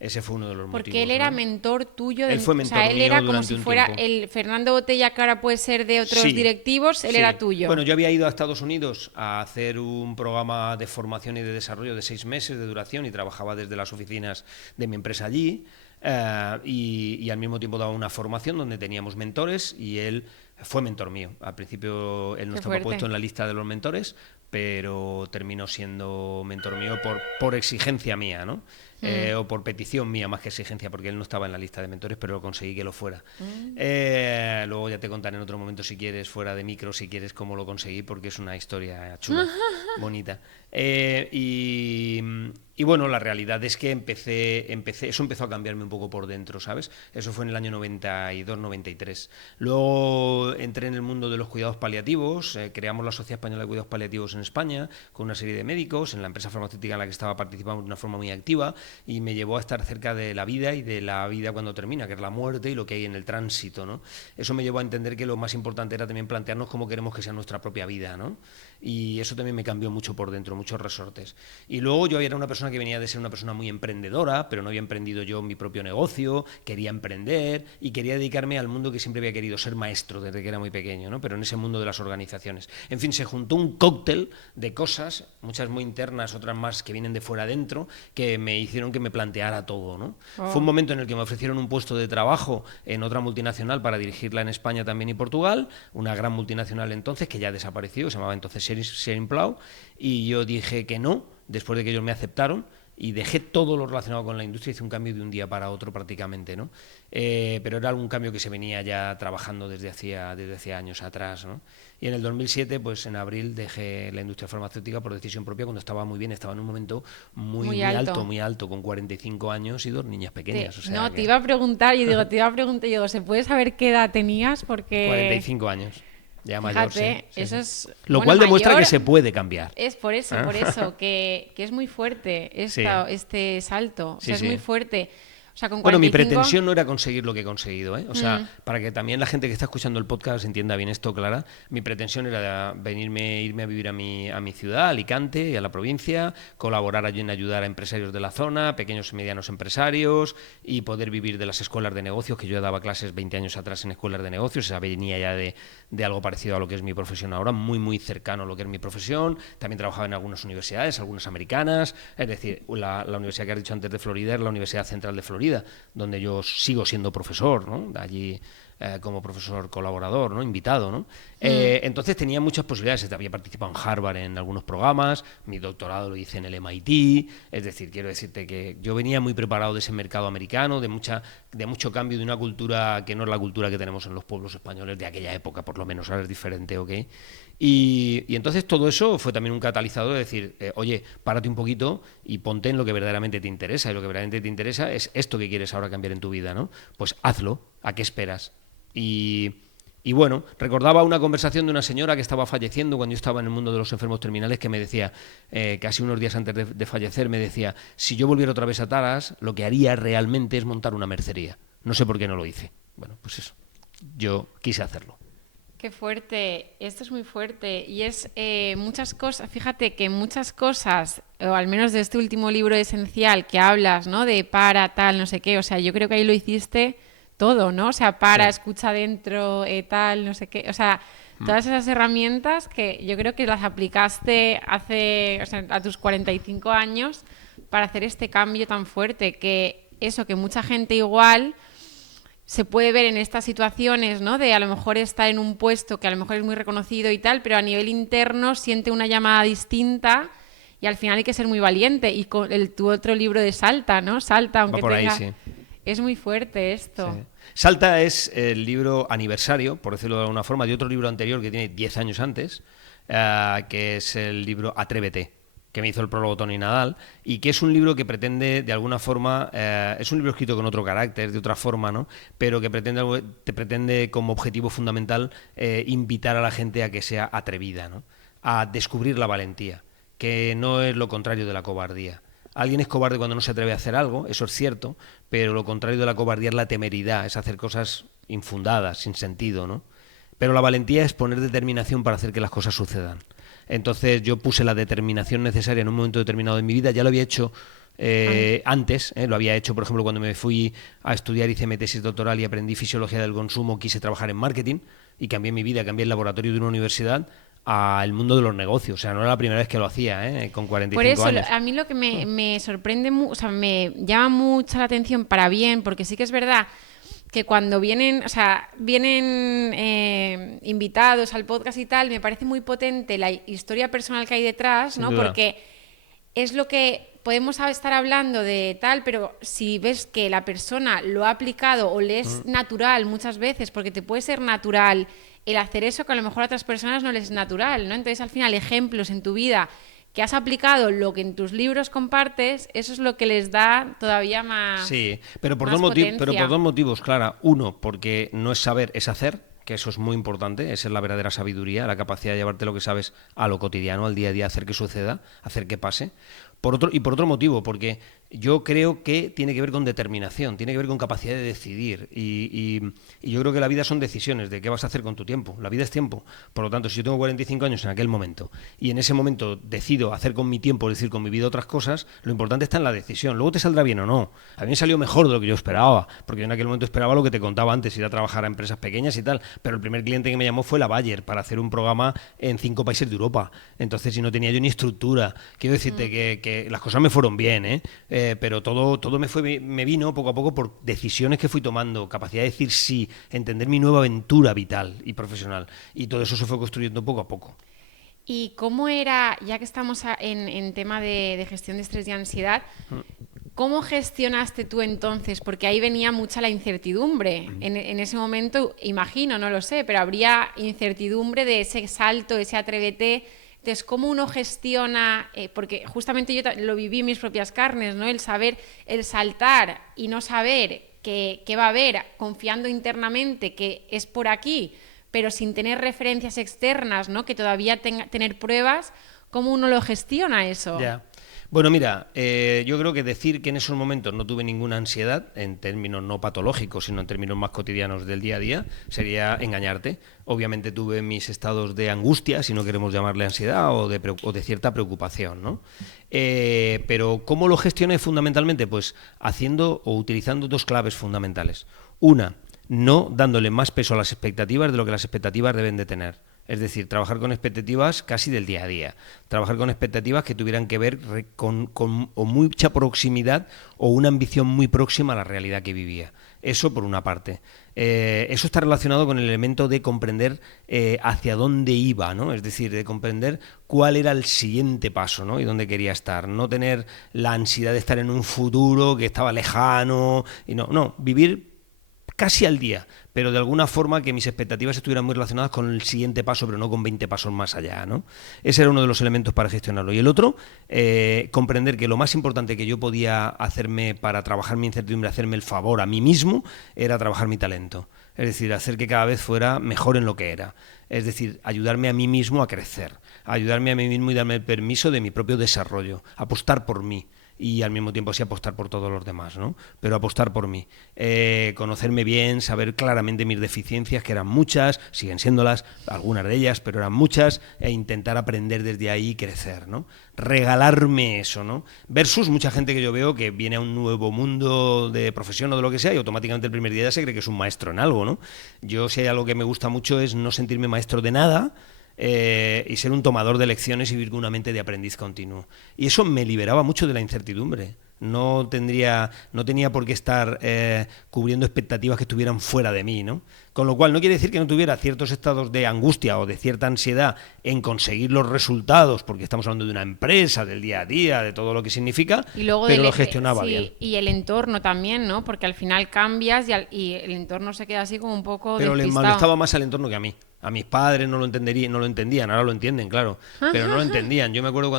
Ese fue uno de los motivos. Porque él era mentor tuyo. Él fue mentor mío. O sea, él era como si fuera tiempo. El Fernando Botella, que ahora puede ser de otros directivos, él era tuyo. Bueno, yo había ido a Estados Unidos a hacer un programa de formación y de desarrollo de 6 meses de duración y trabajaba desde las oficinas de mi empresa allí y al mismo tiempo daba una formación donde teníamos mentores y él fue mentor mío. Al principio él no estaba puesto en la lista de los mentores, pero terminó siendo mentor mío por exigencia mía, ¿no? O por petición mía más que exigencia, porque él no estaba en la lista de mentores, pero lo conseguí que lo fuera. Luego ya te contaré en otro momento, si quieres, fuera de micro, si quieres, cómo lo conseguí, porque es una historia chula, bonita. Y bueno, la realidad es que eso empezó a cambiarme un poco por dentro, ¿sabes? Eso fue en el año 92-93. Luego entré en el mundo de los cuidados paliativos, creamos la Sociedad Española de Cuidados Paliativos en España, con una serie de médicos, en la empresa farmacéutica en la que estaba participando de una forma muy activa, y me llevó a estar cerca de la vida y de la vida cuando termina, que es la muerte y lo que hay en el tránsito, ¿no? Eso me llevó a entender que lo más importante era también plantearnos cómo queremos que sea nuestra propia vida, ¿no? Y eso también me cambió mucho por dentro, muchos resortes. Y luego yo era una persona que venía de ser una persona muy emprendedora, pero no había emprendido yo mi propio negocio, quería emprender y quería dedicarme al mundo que siempre había querido, ser maestro desde que era muy pequeño, ¿no? Pero en ese mundo de las organizaciones. En fin, se juntó un cóctel de cosas, muchas muy internas, otras más que vienen de fuera adentro, que me hicieron que me planteara todo, ¿no? Fue un momento en el que me ofrecieron un puesto de trabajo en otra multinacional para dirigirla en España también y Portugal, una gran multinacional entonces que ya desapareció, se llamaba entonces Schering-Plough, y yo dije que no, después de que ellos me aceptaron, y dejé todo lo relacionado con la industria, hice un cambio de un día para otro prácticamente, ¿no? Pero era algún cambio que se venía ya trabajando desde hacía años atrás, ¿no? Y en el 2007, pues en abril, dejé la industria farmacéutica por decisión propia cuando estaba muy bien, estaba en un momento muy alto, con 45 años y 2 niñas pequeñas. Te iba a preguntar, ¿se puede saber qué edad tenías? Porque 45 años. Ya mayor, fíjate, sí, eso sí. es... Lo cual demuestra que se puede cambiar. Es por eso, que es muy fuerte este salto. O sea, es muy fuerte. O sea, con 45... Bueno, mi pretensión no era conseguir lo que he conseguido, ¿eh? O sea, para que también la gente que está escuchando el podcast entienda bien esto, Clara, mi pretensión era irme a vivir a mi ciudad, Alicante, y a la provincia, colaborar allí en ayudar a empresarios de la zona, pequeños y medianos empresarios, y poder vivir de las escuelas de negocios, que yo daba clases 20 años atrás en escuelas de negocios, o sea, venía ya de algo parecido a lo que es mi profesión ahora, muy, muy cercano a lo que es mi profesión. También trabajaba en algunas universidades, algunas americanas, es decir, la universidad que has dicho antes de Florida es la Universidad Central de Florida, donde yo sigo siendo profesor, ¿no? Allí como profesor colaborador, ¿no? Invitado, ¿no? Entonces tenía muchas posibilidades. Había participado en Harvard en algunos programas, mi doctorado lo hice en el MIT, es decir, quiero decirte que yo venía muy preparado de ese mercado americano, de mucho cambio, de una cultura que no es la cultura que tenemos en los pueblos españoles de aquella época, por lo menos, ahora es diferente, ¿ok? Y entonces todo eso fue también un catalizador de decir, oye, párate un poquito y ponte en lo que verdaderamente te interesa, y lo que verdaderamente te interesa es esto que quieres ahora cambiar en tu vida, ¿no? Pues hazlo, ¿a qué esperas? Y bueno, recordaba una conversación de una señora que estaba falleciendo cuando yo estaba en el mundo de los enfermos terminales, que me decía, casi unos días antes de fallecer, me decía, si yo volviera otra vez a Taras, lo que haría realmente es montar una mercería. No sé por qué no lo hice. Bueno, pues eso, yo quise hacerlo. Qué fuerte, esto es muy fuerte y es muchas cosas, fíjate que muchas cosas, o al menos de este último libro esencial que hablas, ¿no? De para, tal, no sé qué, o sea, yo creo que ahí lo hiciste todo, ¿no? O sea, para, escucha adentro, tal, no sé qué, o sea, todas esas herramientas que yo creo que las aplicaste a tus 45 años para hacer este cambio tan fuerte, que mucha gente igual se puede ver en estas situaciones, ¿no? De a lo mejor estar en un puesto que a lo mejor es muy reconocido y tal, pero a nivel interno siente una llamada distinta y al final hay que ser muy valiente. Y con tu otro libro de Salta, ¿no? Salta, aunque tenga... Sí. Es muy fuerte esto. Sí. Salta es el libro aniversario, por decirlo de alguna forma, de otro libro anterior que tiene 10 años antes, que es el libro Atrévete, que me hizo el prólogo Tony Nadal, y que es un libro que pretende, de alguna forma, es un libro escrito con otro carácter, de otra forma, ¿no? Pero que pretende como objetivo fundamental invitar a la gente a que sea atrevida, ¿no? A descubrir la valentía, que no es lo contrario de la cobardía. Alguien es cobarde cuando no se atreve a hacer algo, eso es cierto, pero lo contrario de la cobardía es la temeridad, es hacer cosas infundadas, sin sentido, ¿no? Pero la valentía es poner determinación para hacer que las cosas sucedan. Entonces yo puse la determinación necesaria en un momento determinado de mi vida, ya lo había hecho antes, lo había hecho, por ejemplo, cuando me fui a estudiar, hice mi tesis doctoral y aprendí fisiología del consumo, quise trabajar en marketing y cambié mi vida, cambié el laboratorio de una universidad al mundo de los negocios. O sea, no era la primera vez que lo hacía, con 45 años. Por eso, a mí lo que me sorprende, o sea, me llama mucho la atención para bien, porque sí que es verdad que cuando vienen invitados al podcast y tal, me parece muy potente la historia personal que hay detrás, ¿no? Porque es lo que podemos estar hablando de tal, pero si ves que la persona lo ha aplicado o le es natural muchas veces, porque te puede ser natural el hacer eso que a lo mejor a otras personas no les es natural, ¿no? Entonces, al final, ejemplos en tu vida que has aplicado lo que en tus libros compartes, eso es lo que les da todavía más. Sí, pero por dos motivos, Clara. Uno, porque no es saber, es hacer, que eso es muy importante, esa es la verdadera sabiduría, la capacidad de llevarte lo que sabes a lo cotidiano, al día a día, hacer que suceda, hacer que pase. Por otro motivo, porque yo creo que tiene que ver con determinación, tiene que ver con capacidad de decidir y yo creo que la vida son decisiones de qué vas a hacer con tu tiempo. La vida es tiempo. Por lo tanto, si yo tengo 45 años en aquel momento y en ese momento decido hacer con mi tiempo, es decir, con mi vida otras cosas, lo importante está en la decisión. Luego te saldrá bien o no. A mí me salió mejor de lo que yo esperaba, porque yo en aquel momento esperaba lo que te contaba antes, ir a trabajar a empresas pequeñas y tal, pero el primer cliente que me llamó fue la Bayer para hacer un programa en 5 países de Europa. Entonces, si no tenía yo ni estructura, quiero decirte que las cosas me fueron bien, pero todo me vino poco a poco por decisiones que fui tomando, capacidad de decir sí, entender mi nueva aventura vital y profesional, y todo eso se fue construyendo poco a poco. ¿Y cómo era, ya que estamos en tema de gestión de estrés y ansiedad, cómo gestionaste tú entonces? Porque ahí venía mucha la incertidumbre. En ese momento, imagino, no lo sé, pero habría incertidumbre de ese salto, ese atrévete. Entonces, ¿cómo uno gestiona? Porque justamente yo lo viví en mis propias carnes, ¿no? El saber, el saltar y no saber qué va a haber, confiando internamente que es por aquí, pero sin tener referencias externas, ¿no? Que todavía tener pruebas, ¿cómo uno lo gestiona eso? Ya. Bueno, mira, yo creo que decir que en esos momentos no tuve ninguna ansiedad, en términos no patológicos, sino en términos más cotidianos del día a día, sería engañarte. Obviamente tuve mis estados de angustia, si no queremos llamarle ansiedad, o de cierta preocupación, ¿no? Pero ¿cómo lo gestioné fundamentalmente? Pues haciendo o utilizando dos claves fundamentales. Una, no dándole más peso a las expectativas de lo que las expectativas deben de tener. Es decir, trabajar con expectativas casi del día a día. Trabajar con expectativas que tuvieran que ver con o mucha proximidad o una ambición muy próxima a la realidad que vivía. Eso por una parte. Eso está relacionado con el elemento de comprender hacia dónde iba, ¿no? Es decir, de comprender cuál era el siguiente paso, ¿no? Y dónde quería estar. No tener la ansiedad de estar en un futuro que estaba lejano. Y no, vivir casi al día, pero de alguna forma que mis expectativas estuvieran muy relacionadas con el siguiente paso, pero no con 20 pasos más allá, ¿no? Ese era uno de los elementos para gestionarlo. Y el otro, comprender que lo más importante que yo podía hacerme para trabajar mi incertidumbre, hacerme el favor a mí mismo, era trabajar mi talento. Es decir, hacer que cada vez fuera mejor en lo que era. Es decir, ayudarme a mí mismo a crecer, ayudarme a mí mismo y darme el permiso de mi propio desarrollo, apostar por mí. Y al mismo tiempo sí apostar por todos los demás, ¿no? Pero apostar por mí. Conocerme bien, saber claramente mis deficiencias, que eran muchas, siguen siéndolas, algunas de ellas, pero eran muchas, e intentar aprender desde ahí y crecer, ¿no? Regalarme eso, ¿no? Versus mucha gente que yo veo que viene a un nuevo mundo de profesión o de lo que sea y automáticamente el primer día ya se cree que es un maestro en algo, ¿no? Yo, si hay algo que me gusta mucho, es no sentirme maestro de nada, y ser un tomador de lecciones y vivir con una mente de aprendiz continuo. Y eso me liberaba mucho de la incertidumbre. No tenía por qué estar cubriendo expectativas que estuvieran fuera de mí, ¿no? Con lo cual no quiere decir que no tuviera ciertos estados de angustia o de cierta ansiedad en conseguir los resultados, porque estamos hablando de una empresa, del día a día, de todo lo que significa, Y luego pero lo gestionaba sí, bien. y el entorno también, ¿no? Porque al final cambias y el entorno se queda así como un poco Pero le despistado. molestaba más al entorno que a mí. A mis padres no lo entendían, ahora lo entienden, claro, pero no lo entendían. Yo me acuerdo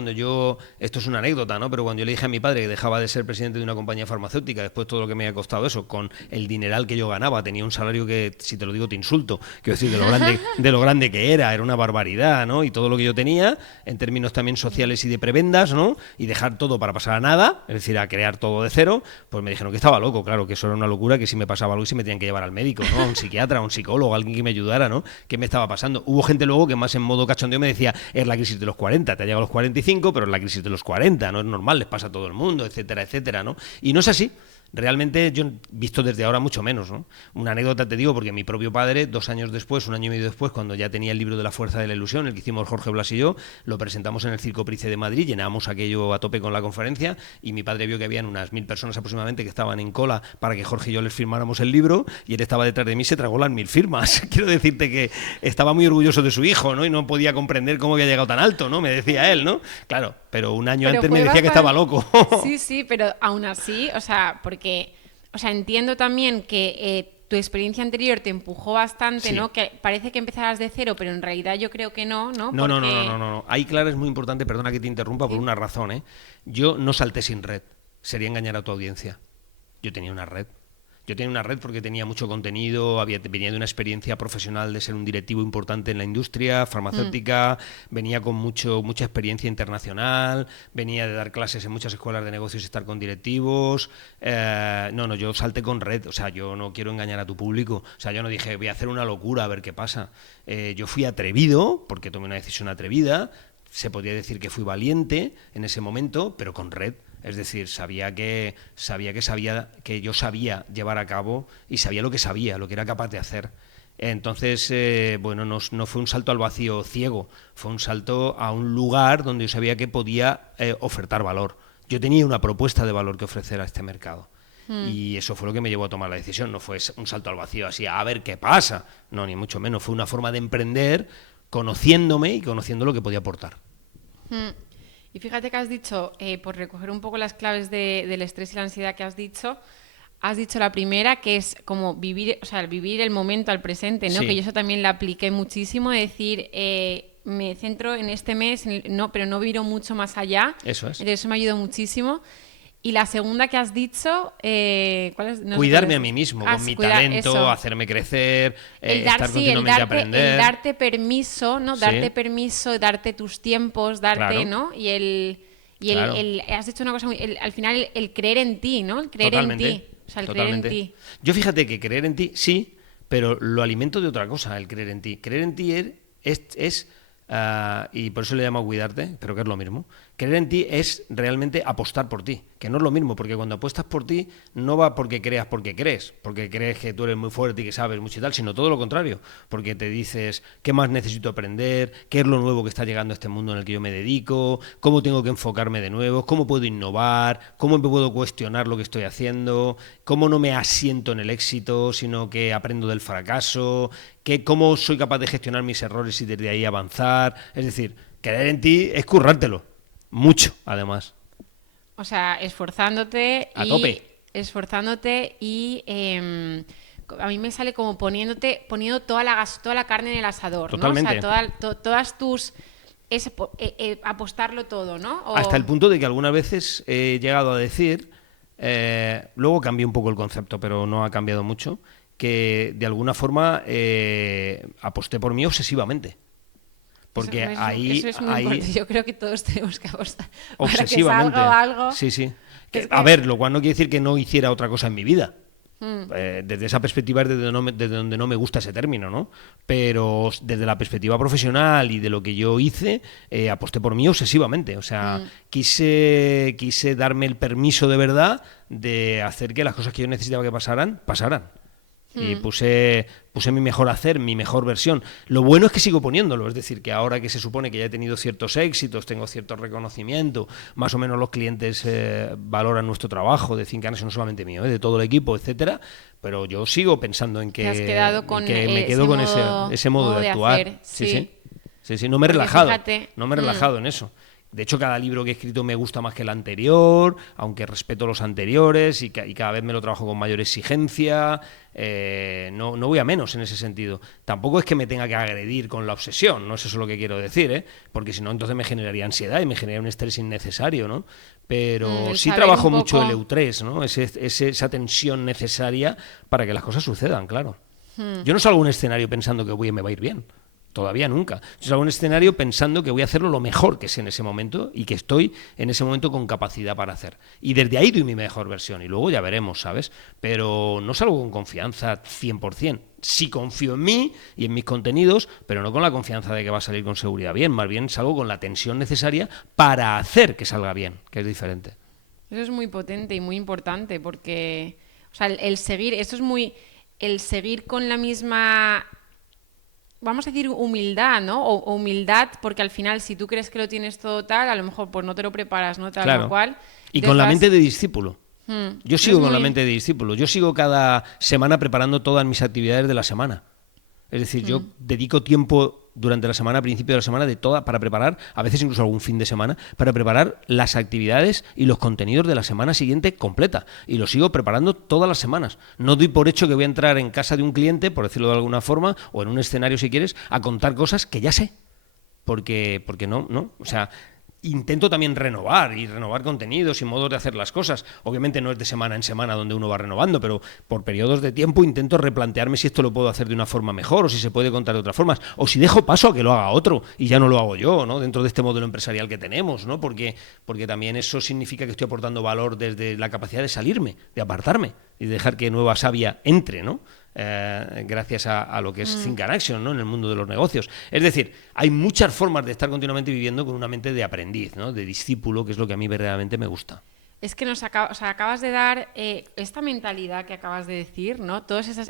esto es una anécdota, ¿no? Pero cuando yo le dije a mi padre que dejaba de ser presidente de una compañía farmacéutica, después todo lo que me había costado eso, con el dineral que yo ganaba, tenía un salario que, si te lo digo, te insulto. Quiero decir, de lo grande que era una barbaridad, ¿no? Y todo lo que yo tenía, en términos también sociales y de prebendas, ¿no? Y dejar todo para pasar a nada, es decir, a crear todo de cero, pues me dijeron que estaba loco, claro, que eso era una locura, que si me pasaba algo y se me tenían que llevar al médico, ¿no? A un psiquiatra, a un psicólogo, a alguien que me ayudara, ¿no? Que me estaba pasando. Hubo gente luego que más en modo cachondeo me decía, es la crisis de los 40, te ha llegado a los 45, pero es la crisis de los 40, no es normal, les pasa a todo el mundo, etcétera, etcétera, ¿no? Y no es así. Realmente yo, visto desde ahora, mucho menos, ¿no? Una anécdota te digo, porque mi propio padre, 2 años después, 1 año y medio después, cuando ya tenía el libro de la fuerza de la ilusión, el que hicimos Jorge Blas y yo, lo presentamos en el Circo Price de Madrid, llenábamos aquello a tope con la conferencia, y mi padre vio que habían unas 1000 personas aproximadamente que estaban en cola para que Jorge y yo les firmáramos el libro, y él estaba detrás de mí y se tragó las 1000 firmas. Quiero decirte que estaba muy orgulloso de su hijo, ¿no? Y no podía comprender cómo había llegado tan alto, ¿no? Me decía él, ¿no? Claro, pero un año antes me decía que estaba loco. Sí, pero aún así, o sea, porque... O sea, entiendo también que tu experiencia anterior te empujó bastante, Sí. ¿no? Que parece que empezarás de cero, pero en realidad yo creo que no, ¿no? No, Porque... no. Ahí, Clara, es muy importante, perdona que te interrumpa, por Sí. una razón, ¿eh? Yo no salté sin red. Sería engañar a tu audiencia. Yo tenía una red. Yo tenía una red porque tenía mucho contenido, venía de una experiencia profesional de ser un directivo importante en la industria farmacéutica, venía con mucha experiencia internacional, venía de dar clases en muchas escuelas de negocios y estar con directivos. Yo salté con red, o sea, yo no quiero engañar a tu público, o sea, yo no dije voy a hacer una locura a ver qué pasa. Yo fui atrevido, porque tomé una decisión atrevida, se podría decir que fui valiente en ese momento, pero con red. Es decir, sabía que yo sabía llevar a cabo y sabía lo que era capaz de hacer. Entonces, no fue un salto al vacío ciego, fue un salto a un lugar donde yo sabía que podía ofertar valor. Yo tenía una propuesta de valor que ofrecer a este mercado. Y eso fue lo que me llevó a tomar la decisión. No fue un salto al vacío así, a ver qué pasa. No, ni mucho menos. Fue una forma de emprender conociéndome y conociendo lo que podía aportar. Y fíjate que has dicho, por recoger un poco las claves del estrés y la ansiedad que has dicho la primera, que es como vivir, o sea, vivir el momento al presente, ¿no? Sí. Que yo eso también la apliqué muchísimo, decir, me centro en este mes, pero no viro mucho más allá. Eso es. Entonces eso me ayudó muchísimo. Y la segunda que has dicho, ¿cuál es? No sé Cuidarme cuál es. a mí mismo, Ah, con sí, mi cuidar, talento, eso. hacerme crecer, El estar continuamente aprender. el darte permiso, ¿no? Sí. Darte permiso, darte tus tiempos, darte, Claro. ¿no? Claro. Has dicho una cosa muy, al final el creer en ti, ¿no? El creer Totalmente. en ti. O sea, el Totalmente. creer en ti. Yo fíjate que creer en ti, sí, pero lo alimento de otra cosa, el creer en ti. Creer en ti y por eso le llamo cuidarte, pero que es lo mismo. Creer en ti es realmente apostar por ti, que no es lo mismo, porque cuando apuestas por ti no va porque creas porque crees que tú eres muy fuerte y que sabes mucho y tal, sino todo lo contrario, porque te dices qué más necesito aprender, qué es lo nuevo que está llegando a este mundo en el que yo me dedico, cómo tengo que enfocarme de nuevo, cómo puedo innovar, cómo me puedo cuestionar lo que estoy haciendo, cómo no me asiento en el éxito, sino que aprendo del fracaso, cómo soy capaz de gestionar mis errores y desde ahí avanzar. Es decir, creer en ti es currártelo. Mucho, además. O sea, esforzándote A tope. A mí me sale como poniendo toda la carne en el asador, Totalmente. ¿no? O sea, todas tus... apostarlo todo, ¿no? Hasta el punto de que algunas veces he llegado a decir, luego cambié un poco el concepto, pero no ha cambiado mucho, que de alguna forma aposté por mí obsesivamente. Porque eso es muy importante. Yo creo que todos tenemos que apostar obsesivamente. Para que salga algo. Sí, sí. A ver, lo cual no quiere decir que no hiciera otra cosa en mi vida. Desde esa perspectiva es desde donde no me gusta ese término, ¿no? Pero desde la perspectiva profesional y de lo que yo hice, aposté por mí obsesivamente. O sea, quise darme el permiso de verdad de hacer que las cosas que yo necesitaba que pasaran. Y puse mi mejor hacer, mi mejor versión. Lo bueno es que sigo poniéndolo, es decir, que ahora que se supone que ya he tenido ciertos éxitos, tengo cierto reconocimiento, más o menos los clientes valoran nuestro trabajo de Think no solamente mío, de todo el equipo, etcétera, pero yo sigo pensando en que, Te has quedado con me quedo con ese modo de actuar. Hacer, Sí, no me he relajado, en eso. De hecho, cada libro que he escrito me gusta más que el anterior, aunque respeto los anteriores y cada vez me lo trabajo con mayor exigencia. No voy a menos en ese sentido. Tampoco es que me tenga que agredir con la obsesión, no es eso lo que quiero decir, porque si no, entonces me generaría ansiedad y me generaría un estrés innecesario, ¿no? Pero sí trabajo mucho el EU3, ¿no? Esa tensión necesaria para que las cosas sucedan, claro. Yo no salgo a un escenario pensando que me va a ir bien. Todavía nunca. Yo salgo a un escenario pensando que voy a hacerlo lo mejor que sé en ese momento y que estoy en ese momento con capacidad para hacer. Y desde ahí doy mi mejor versión y luego ya veremos, ¿sabes? Pero no salgo con confianza 100%. Sí confío en mí y en mis contenidos, pero no con la confianza de que va a salir con seguridad bien. Más bien salgo con la tensión necesaria para hacer que salga bien, que es diferente. Eso es muy potente y muy importante porque, o sea, el seguir con la misma... vamos a decir humildad, ¿no? O humildad, porque al final si tú crees que lo tienes todo tal, a lo mejor pues no te lo preparas, ¿no? Tal o cual. Y con la mente de discípulo. Yo sigo con la mente de discípulo. Yo sigo cada semana preparando todas mis actividades de la semana. Es decir, yo dedico tiempo durante la semana, a principio de la semana, para preparar, a veces incluso algún fin de semana, para preparar las actividades y los contenidos de la semana siguiente completa. Y lo sigo preparando todas las semanas. No doy por hecho que voy a entrar en casa de un cliente, por decirlo de alguna forma, o en un escenario si quieres, a contar cosas que ya sé. Porque no. O sea, intento también renovar contenidos y modos de hacer las cosas. Obviamente no es de semana en semana donde uno va renovando, pero por periodos de tiempo intento replantearme si esto lo puedo hacer de una forma mejor o si se puede contar de otras formas, o si dejo paso a que lo haga otro y ya no lo hago yo, ¿no? Dentro de este modelo empresarial que tenemos, ¿no? Porque también eso significa que estoy aportando valor desde la capacidad de salirme, de apartarme y dejar que nueva savia entre, ¿no? Gracias a lo que es Think and Action, ¿no? En el mundo de los negocios. Es decir, hay muchas formas de estar continuamente viviendo con una mente de aprendiz, ¿no? De discípulo, que es lo que a mí verdaderamente me gusta. Es que acabas de dar esta mentalidad que acabas de decir, ¿no? Todas esas,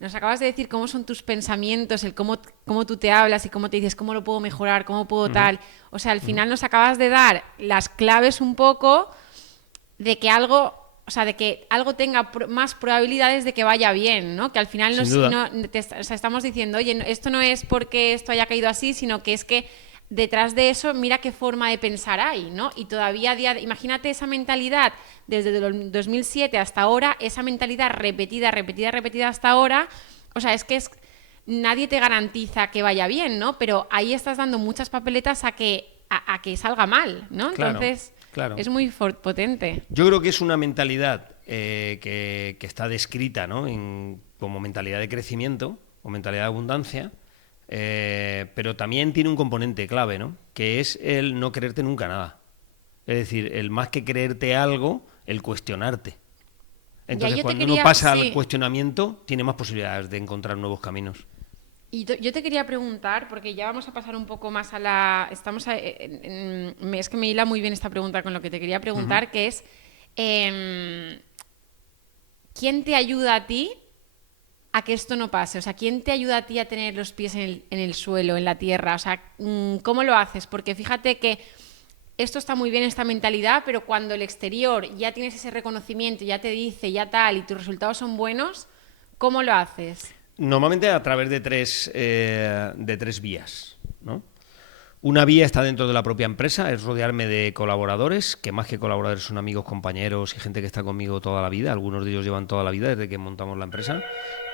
nos acabas de decir cómo son tus pensamientos, cómo tú te hablas y cómo te dices cómo lo puedo mejorar, cómo puedo tal. O sea, al final nos acabas de dar las claves un poco de que algo o sea, de que algo tenga más probabilidades de que vaya bien, ¿no? Que al final o sea, estamos diciendo, oye, esto no es porque esto haya caído así, sino que es que detrás de eso, mira qué forma de pensar hay, ¿no? Y todavía, imagínate esa mentalidad desde el 2007 hasta ahora, esa mentalidad repetida hasta ahora, o sea, nadie te garantiza que vaya bien, ¿no? Pero ahí estás dando muchas papeletas a que salga mal, ¿no? Entonces, claro. Es muy potente. Yo creo que es una mentalidad que está descrita, ¿no? Como mentalidad de crecimiento o mentalidad de abundancia, pero también tiene un componente clave, ¿no? Que es el no creerte nunca nada. Es decir, el más que creerte algo, el cuestionarte. Entonces, cuando uno pasa al cuestionamiento, tiene más posibilidades de encontrar nuevos caminos. Y yo te quería preguntar, porque ya vamos a pasar un poco más a la... es que me hila muy bien esta pregunta con lo que te quería preguntar, que es... ¿quién te ayuda a ti a que esto no pase? O sea, ¿quién te ayuda a ti a tener los pies en el suelo, en la tierra? O sea, ¿cómo lo haces? Porque fíjate que esto está muy bien, esta mentalidad, pero cuando el exterior ya tienes ese reconocimiento, ya te dice, ya tal, y tus resultados son buenos, ¿cómo lo haces? Normalmente a través de tres vías, ¿no? Una vía está dentro de la propia empresa, es rodearme de colaboradores, que más que colaboradores son amigos, compañeros y gente que está conmigo toda la vida. Algunos de ellos llevan toda la vida desde que montamos la empresa.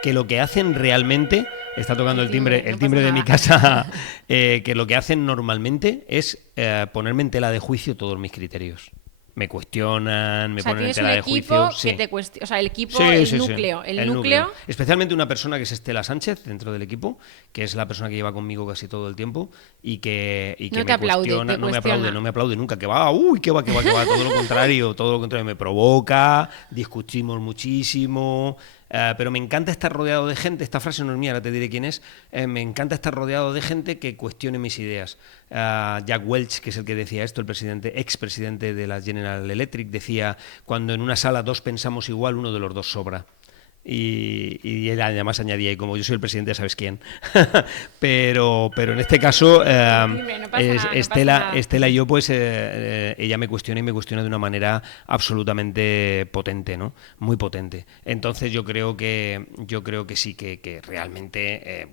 Que lo que hacen realmente, está tocando el timbre de mi casa, que lo que hacen normalmente es ponerme en tela de juicio todos mis criterios. Me cuestionan, me ponen en tela de juicio. O sea, el equipo, el núcleo. El núcleo. Especialmente una persona que es Estela Sánchez dentro del equipo, que es la persona que lleva conmigo casi todo el tiempo y que no me cuestiona, no me aplaude nunca, que va, todo lo contrario, me provoca, discutimos muchísimo. Pero me encanta estar rodeado de gente, esta frase no es mía, ahora te diré quién es, me encanta estar rodeado de gente que cuestione mis ideas. Jack Welch, que es el que decía esto, el expresidente de la General Electric, decía, cuando en una sala dos pensamos igual, uno de los dos sobra. Y él además añadía, y como yo soy el presidente, ¿sabes quién? pero en este caso, Estela y yo, pues ella me cuestiona y me cuestiona de una manera absolutamente potente, ¿no? Muy potente. Entonces yo creo que sí, que realmente,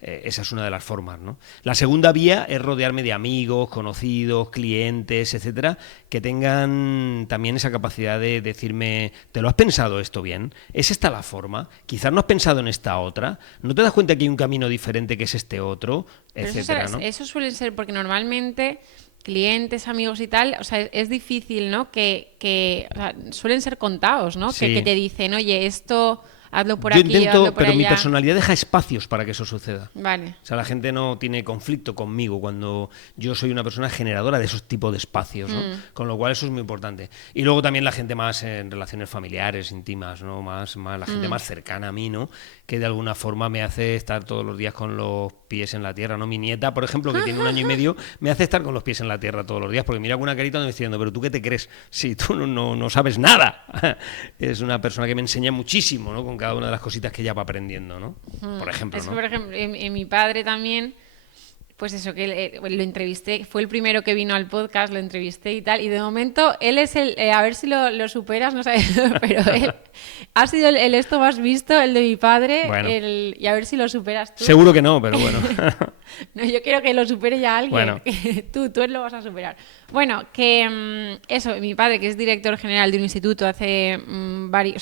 esa es una de las formas, ¿no? La segunda vía es rodearme de amigos, conocidos, clientes, etcétera, que tengan también esa capacidad de decirme, ¿te lo has pensado esto bien? ¿Es esta la forma? Quizás no has pensado en esta otra. ¿No te das cuenta que hay un camino diferente que es este otro? Etcétera, ¿no? Eso suele ser porque normalmente clientes, amigos y tal, o sea, es difícil, ¿no? Que o sea, suelen ser contados, ¿no? Sí. Que te dicen, oye, esto... hazlo por yo aquí, intento, hazlo por pero allá. mi personalidad deja espacios para que eso suceda. Vale. O sea, la gente no tiene conflicto conmigo cuando yo soy una persona generadora de esos tipos de espacios, ¿no? Con lo cual eso es muy importante. Y luego también la gente más en relaciones familiares, íntimas, ¿no? Más la gente más cercana a mí, ¿no? Que de alguna forma me hace estar todos los días con los pies en la tierra, ¿no? Mi nieta, por ejemplo, que tiene 1 año y medio, me hace estar con los pies en la tierra todos los días, porque mira con una carita me está diciendo, pero ¿tú qué te crees? Si tú no sabes nada. Es una persona que me enseña muchísimo, ¿no? Con cada una de las cositas que ella va aprendiendo, ¿no? Por ejemplo, es que, ¿no? por ejemplo, en mi padre también, pues eso, que lo entrevisté, fue el primero que vino al podcast, lo entrevisté y tal, y de momento él es a ver si lo superas, no sé, pero él ha sido el esto más visto, el de mi padre, bueno. Y a ver si lo superas tú. Seguro que no, pero bueno. No, yo quiero que lo supere ya alguien. Bueno. Tú lo vas a superar. Bueno, que eso, mi padre, que es director general de un instituto hace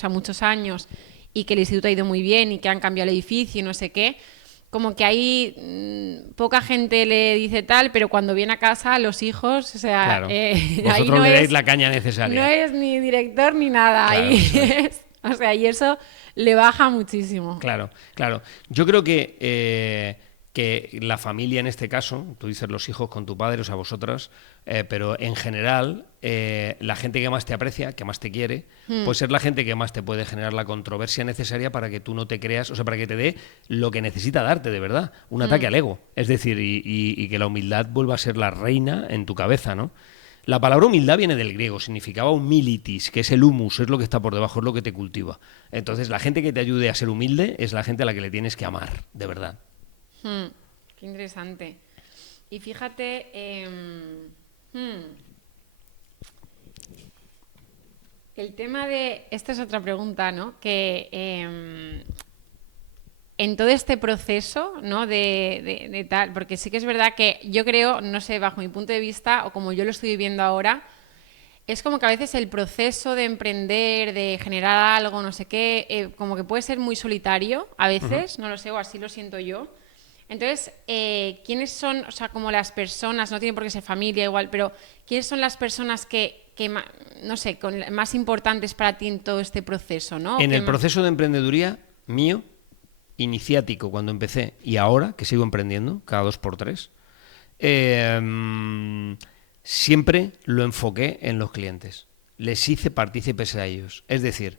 muchos años, y que el instituto ha ido muy bien y que han cambiado el edificio y no sé qué, como que ahí poca gente le dice tal, pero cuando viene a casa los hijos, o sea, claro. Vosotros ahí no le dais la caña necesaria. No es ni director ni nada, Claro, ahí claro. o sea, y eso le baja muchísimo. Claro. Yo creo que la familia en este caso, tú dices los hijos con tu padre, o sea, vosotras, pero en general, la gente que más te aprecia, que más te quiere, pues es la gente que más te puede generar la controversia necesaria para que tú no te creas, o sea, para que te dé lo que necesita darte, de verdad, un ataque al ego. Es decir, y que la humildad vuelva a ser la reina en tu cabeza, ¿no? La palabra humildad viene del griego, significaba humilitis, que es el humus, es lo que está por debajo, es lo que te cultiva. Entonces, la gente que te ayude a ser humilde es la gente a la que le tienes que amar, de verdad. Qué interesante. Y fíjate, El tema de, esta es otra pregunta, ¿no? Que en todo este proceso, ¿no? De tal, porque sí que es verdad que yo creo, no sé, bajo mi punto de vista, o como yo lo estoy viviendo ahora, es como que a veces el proceso de emprender, de generar algo, no sé qué, como que puede ser muy solitario a veces, no lo sé, o así lo siento yo. Entonces, ¿quiénes son, o sea, como las personas, no tiene por qué ser familia igual, pero ¿quiénes son las personas no sé, más importantes para ti en todo este proceso, ¿no? En el proceso de emprendeduría mío, iniciático cuando empecé y ahora, que sigo emprendiendo, cada 2 por 3, siempre lo enfoqué en los clientes. Les hice partícipes a ellos. Es decir,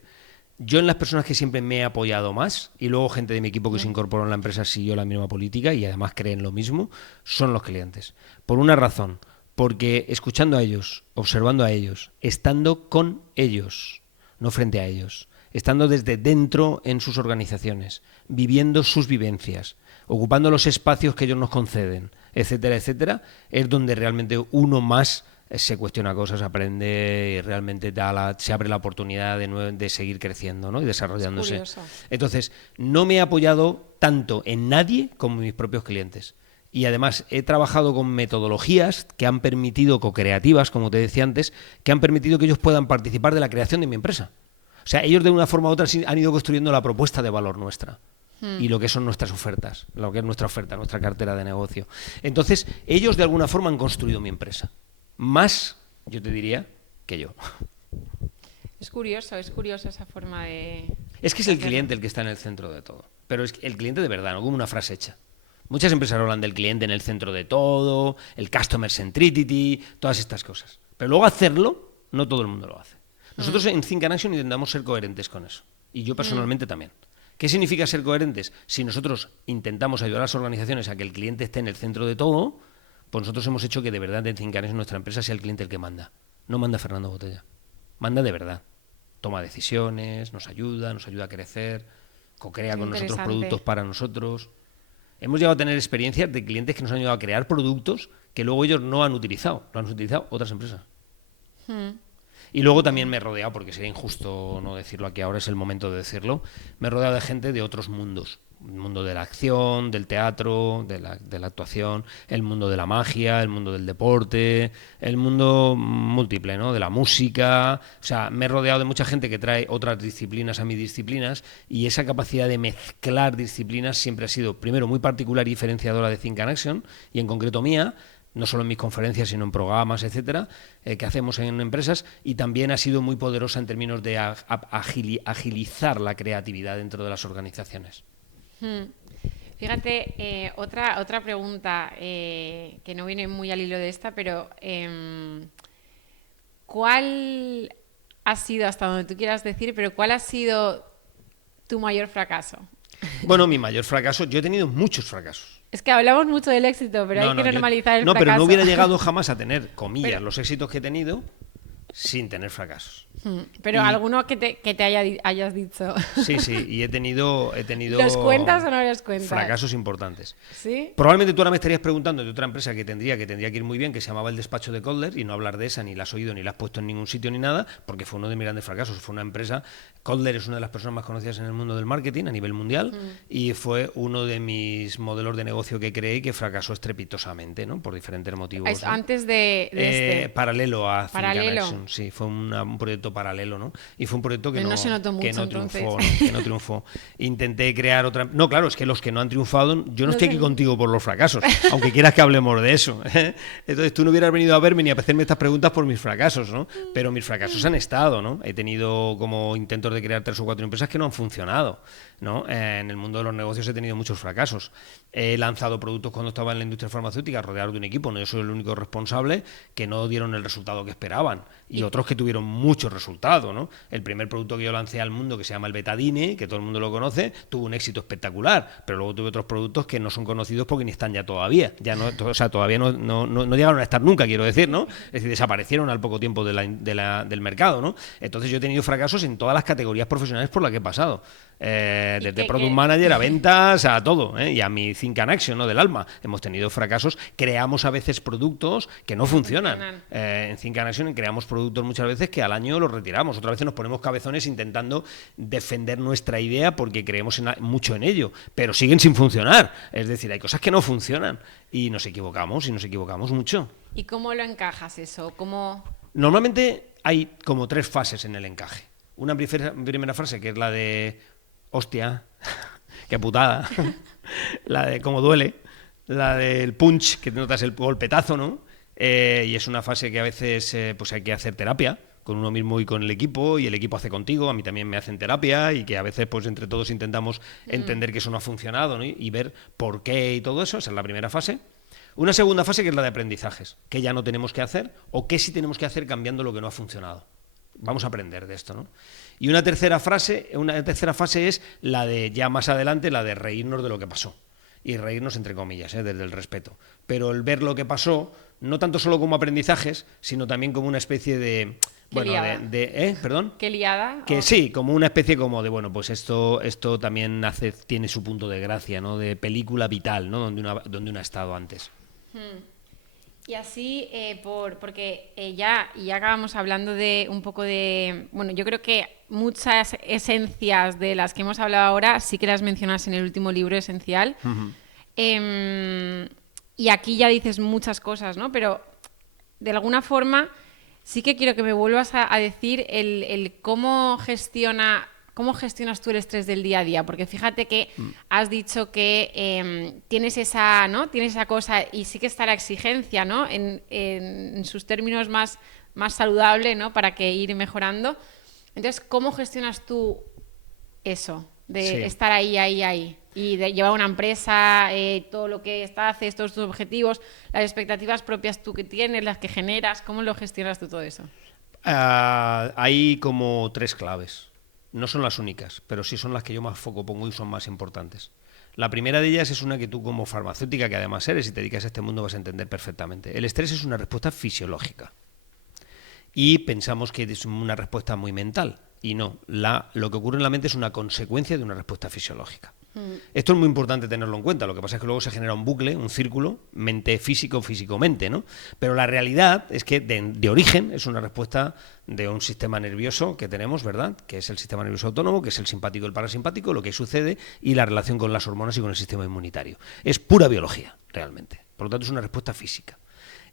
yo en las personas que siempre me he apoyado más, y luego gente de mi equipo que se incorporó en la empresa siguió la misma política y además creen lo mismo, son los clientes. Por una razón, porque escuchando a ellos, observando a ellos, estando con ellos, no frente a ellos, estando desde dentro en sus organizaciones, viviendo sus vivencias, ocupando los espacios que ellos nos conceden, etcétera, etcétera, es donde realmente uno más se cuestiona cosas, aprende y realmente se abre la oportunidad de seguir creciendo, ¿no? Y desarrollándose. Entonces, no me he apoyado tanto en nadie como en mis propios clientes. Y además he trabajado con metodologías que han permitido, co-creativas, como te decía antes, que han permitido que ellos puedan participar de la creación de mi empresa. O sea, ellos de una forma u otra han ido construyendo la propuesta de valor nuestra y lo que son nuestras ofertas, lo que es nuestra oferta, nuestra cartera de negocio. Entonces, ellos de alguna forma han construido mi empresa. Más, yo te diría, que yo. Es curioso esa forma de... Es que es el cliente el que está en el centro de todo. Pero es el cliente de verdad, no como una frase hecha. Muchas empresas hablan del cliente en el centro de todo, el customer centricity, todas estas cosas. Pero luego hacerlo, no todo el mundo lo hace. Nosotros en Think and Action intentamos ser coherentes con eso. Y yo personalmente también. ¿Qué significa ser coherentes? Si nosotros intentamos ayudar a las organizaciones a que el cliente esté en el centro de todo, pues nosotros hemos hecho que de verdad en Think and Action nuestra empresa sea el cliente el que manda. No manda Fernando Botella. Manda de verdad. Toma decisiones, nos ayuda a crecer, co-crea con nosotros productos para nosotros. Hemos llegado a tener experiencias de clientes que nos han ayudado a crear productos que luego ellos no han utilizado, lo han utilizado otras empresas. Y luego también me he rodeado, porque sería injusto no decirlo aquí ahora, es el momento de decirlo, me he rodeado de gente de otros mundos. El mundo de la acción, del teatro, de la actuación, el mundo de la magia, el mundo del deporte, el mundo múltiple, ¿no? De la música. O sea, me he rodeado de mucha gente que trae otras disciplinas a mis disciplinas y esa capacidad de mezclar disciplinas siempre ha sido, primero, muy particular y diferenciadora de Think and Action y en concreto mía, no solo en mis conferencias, sino en programas, etcétera, que hacemos en empresas, y también ha sido muy poderosa en términos de agilizar la creatividad dentro de las organizaciones. Fíjate, otra pregunta que no viene muy al hilo de esta, pero ¿cuál ha sido, hasta donde tú quieras decir, pero cuál ha sido tu mayor fracaso? Bueno, mi mayor fracaso, yo he tenido muchos fracasos. Es que hablamos mucho del éxito, pero hay que normalizar el fracaso. No, pero no hubiera llegado jamás a tener, comillas, los éxitos que he tenido sin tener fracasos. Pero alguno que te hayas dicho. Sí, y he tenido ¿Los cuentas o no los cuentas? Fracasos importantes. ¿Sí? Probablemente tú ahora me estarías preguntando de otra empresa que tendría que ir muy bien, que se llamaba El Despacho de Kotler, y no hablar de esa, ni la has oído, ni la has puesto en ningún sitio, ni nada, porque fue uno de mis grandes fracasos. Fue una empresa, Kotler es una de las personas más conocidas en el mundo del marketing a nivel mundial, y fue uno de mis modelos de negocio que creé y que fracasó estrepitosamente, ¿no? Por diferentes motivos. ¿Es antes de este? Paralelo a Think and Action, sí, fue un proyecto paralelo, ¿no? Y fue un proyecto que no triunfó. Intenté crear otra... No, claro, es que los que no han triunfado, yo no estoy aquí contigo por los fracasos, aunque quieras que hablemos de eso. Entonces tú no hubieras venido a verme ni a hacerme estas preguntas por mis fracasos, ¿no? Pero mis fracasos han estado, ¿no? He tenido como intentos de crear 3 o 4 empresas que no han funcionado, ¿no? En el mundo de los negocios he tenido muchos fracasos. He lanzado productos cuando estaba en la industria farmacéutica rodeado de un equipo, no yo soy el único responsable, que no dieron el resultado que esperaban, y otros que tuvieron mucho resultado, ¿no? El primer producto que yo lancé al mundo, que se llama el Betadine, que todo el mundo lo conoce, tuvo un éxito espectacular, pero luego tuve otros productos que no son conocidos porque ni están ya todavía, o sea, todavía no llegaron a estar nunca, quiero decir, ¿no? Es decir, desaparecieron al poco tiempo del mercado, ¿no? Entonces yo he tenido fracasos en todas las categorías profesionales por las que he pasado. desde Product Manager a ventas, a todo, y a mi Think and Action, ¿no? Del alma. Hemos tenido fracasos, creamos a veces productos que no funcionan. En Think and Action creamos productos muchas veces que al año los retiramos. Otras veces nos ponemos cabezones intentando defender nuestra idea porque creemos mucho en ello, pero siguen sin funcionar. Es decir, hay cosas que no funcionan y nos equivocamos mucho. ¿Y cómo lo encajas eso? Normalmente hay como 3 fases en el encaje. Una primera fase que es la de hostia, qué putada, la de cómo duele, la del punch, que notas el golpetazo, ¿no? Y es una fase que a veces pues hay que hacer terapia con uno mismo y con el equipo, y el equipo hace contigo, a mí también me hacen terapia, y que a veces pues entre todos intentamos entender que eso no ha funcionado, ¿no? Y ver por qué y todo eso. Esa es la primera fase. Una segunda fase que es la de aprendizajes, que ya no tenemos que hacer o que sí tenemos que hacer cambiando lo que no ha funcionado. Vamos a aprender de esto, ¿no? Y una tercera fase es la de ya más adelante, la de reírnos de lo que pasó. Y reírnos entre comillas, desde el respeto. Pero el ver lo que pasó, no tanto solo como aprendizajes, sino también como una especie de... ¿Perdón? ¿Qué liada? Que sí, como una especie como de, bueno, pues esto también tiene su punto de gracia, ¿no? De película vital, ¿no? Donde uno ha estado antes. Y así, porque ya acabamos hablando de un poco de... Bueno, yo creo que muchas esencias de las que hemos hablado ahora sí que las mencionas en el último libro, Esencial. Y aquí ya dices muchas cosas, ¿no? Pero de alguna forma sí que quiero que me vuelvas a decir el cómo gestionas tú el estrés del día a día, porque fíjate que has dicho que tienes esa cosa, y sí que está la exigencia, ¿no? En sus términos más saludable, ¿no? Para que ir mejorando. Entonces, ¿cómo gestionas tú eso de estar ahí y de llevar una empresa, todo lo que haces, todos tus objetivos, las expectativas propias tú que tienes, las que generas? ¿Cómo lo gestionas tú todo eso? Hay como 3 claves. No son las únicas, pero sí son las que yo más foco pongo y son más importantes. La primera de ellas es una que tú, como farmacéutica, que además eres y te dedicas a este mundo, vas a entender perfectamente. El estrés es una respuesta fisiológica. Y pensamos que es una respuesta muy mental. Y no, lo que ocurre en la mente es una consecuencia de una respuesta fisiológica. Esto es muy importante tenerlo en cuenta. Lo que pasa es que luego se genera un bucle, un círculo, mente físico, físico-mente, ¿no? Pero la realidad es que de origen es una respuesta de un sistema nervioso que tenemos, ¿verdad? Que es el sistema nervioso autónomo, que es el simpático y el parasimpático, lo que sucede, y la relación con las hormonas y con el sistema inmunitario. Es pura biología, realmente. Por lo tanto, es una respuesta física.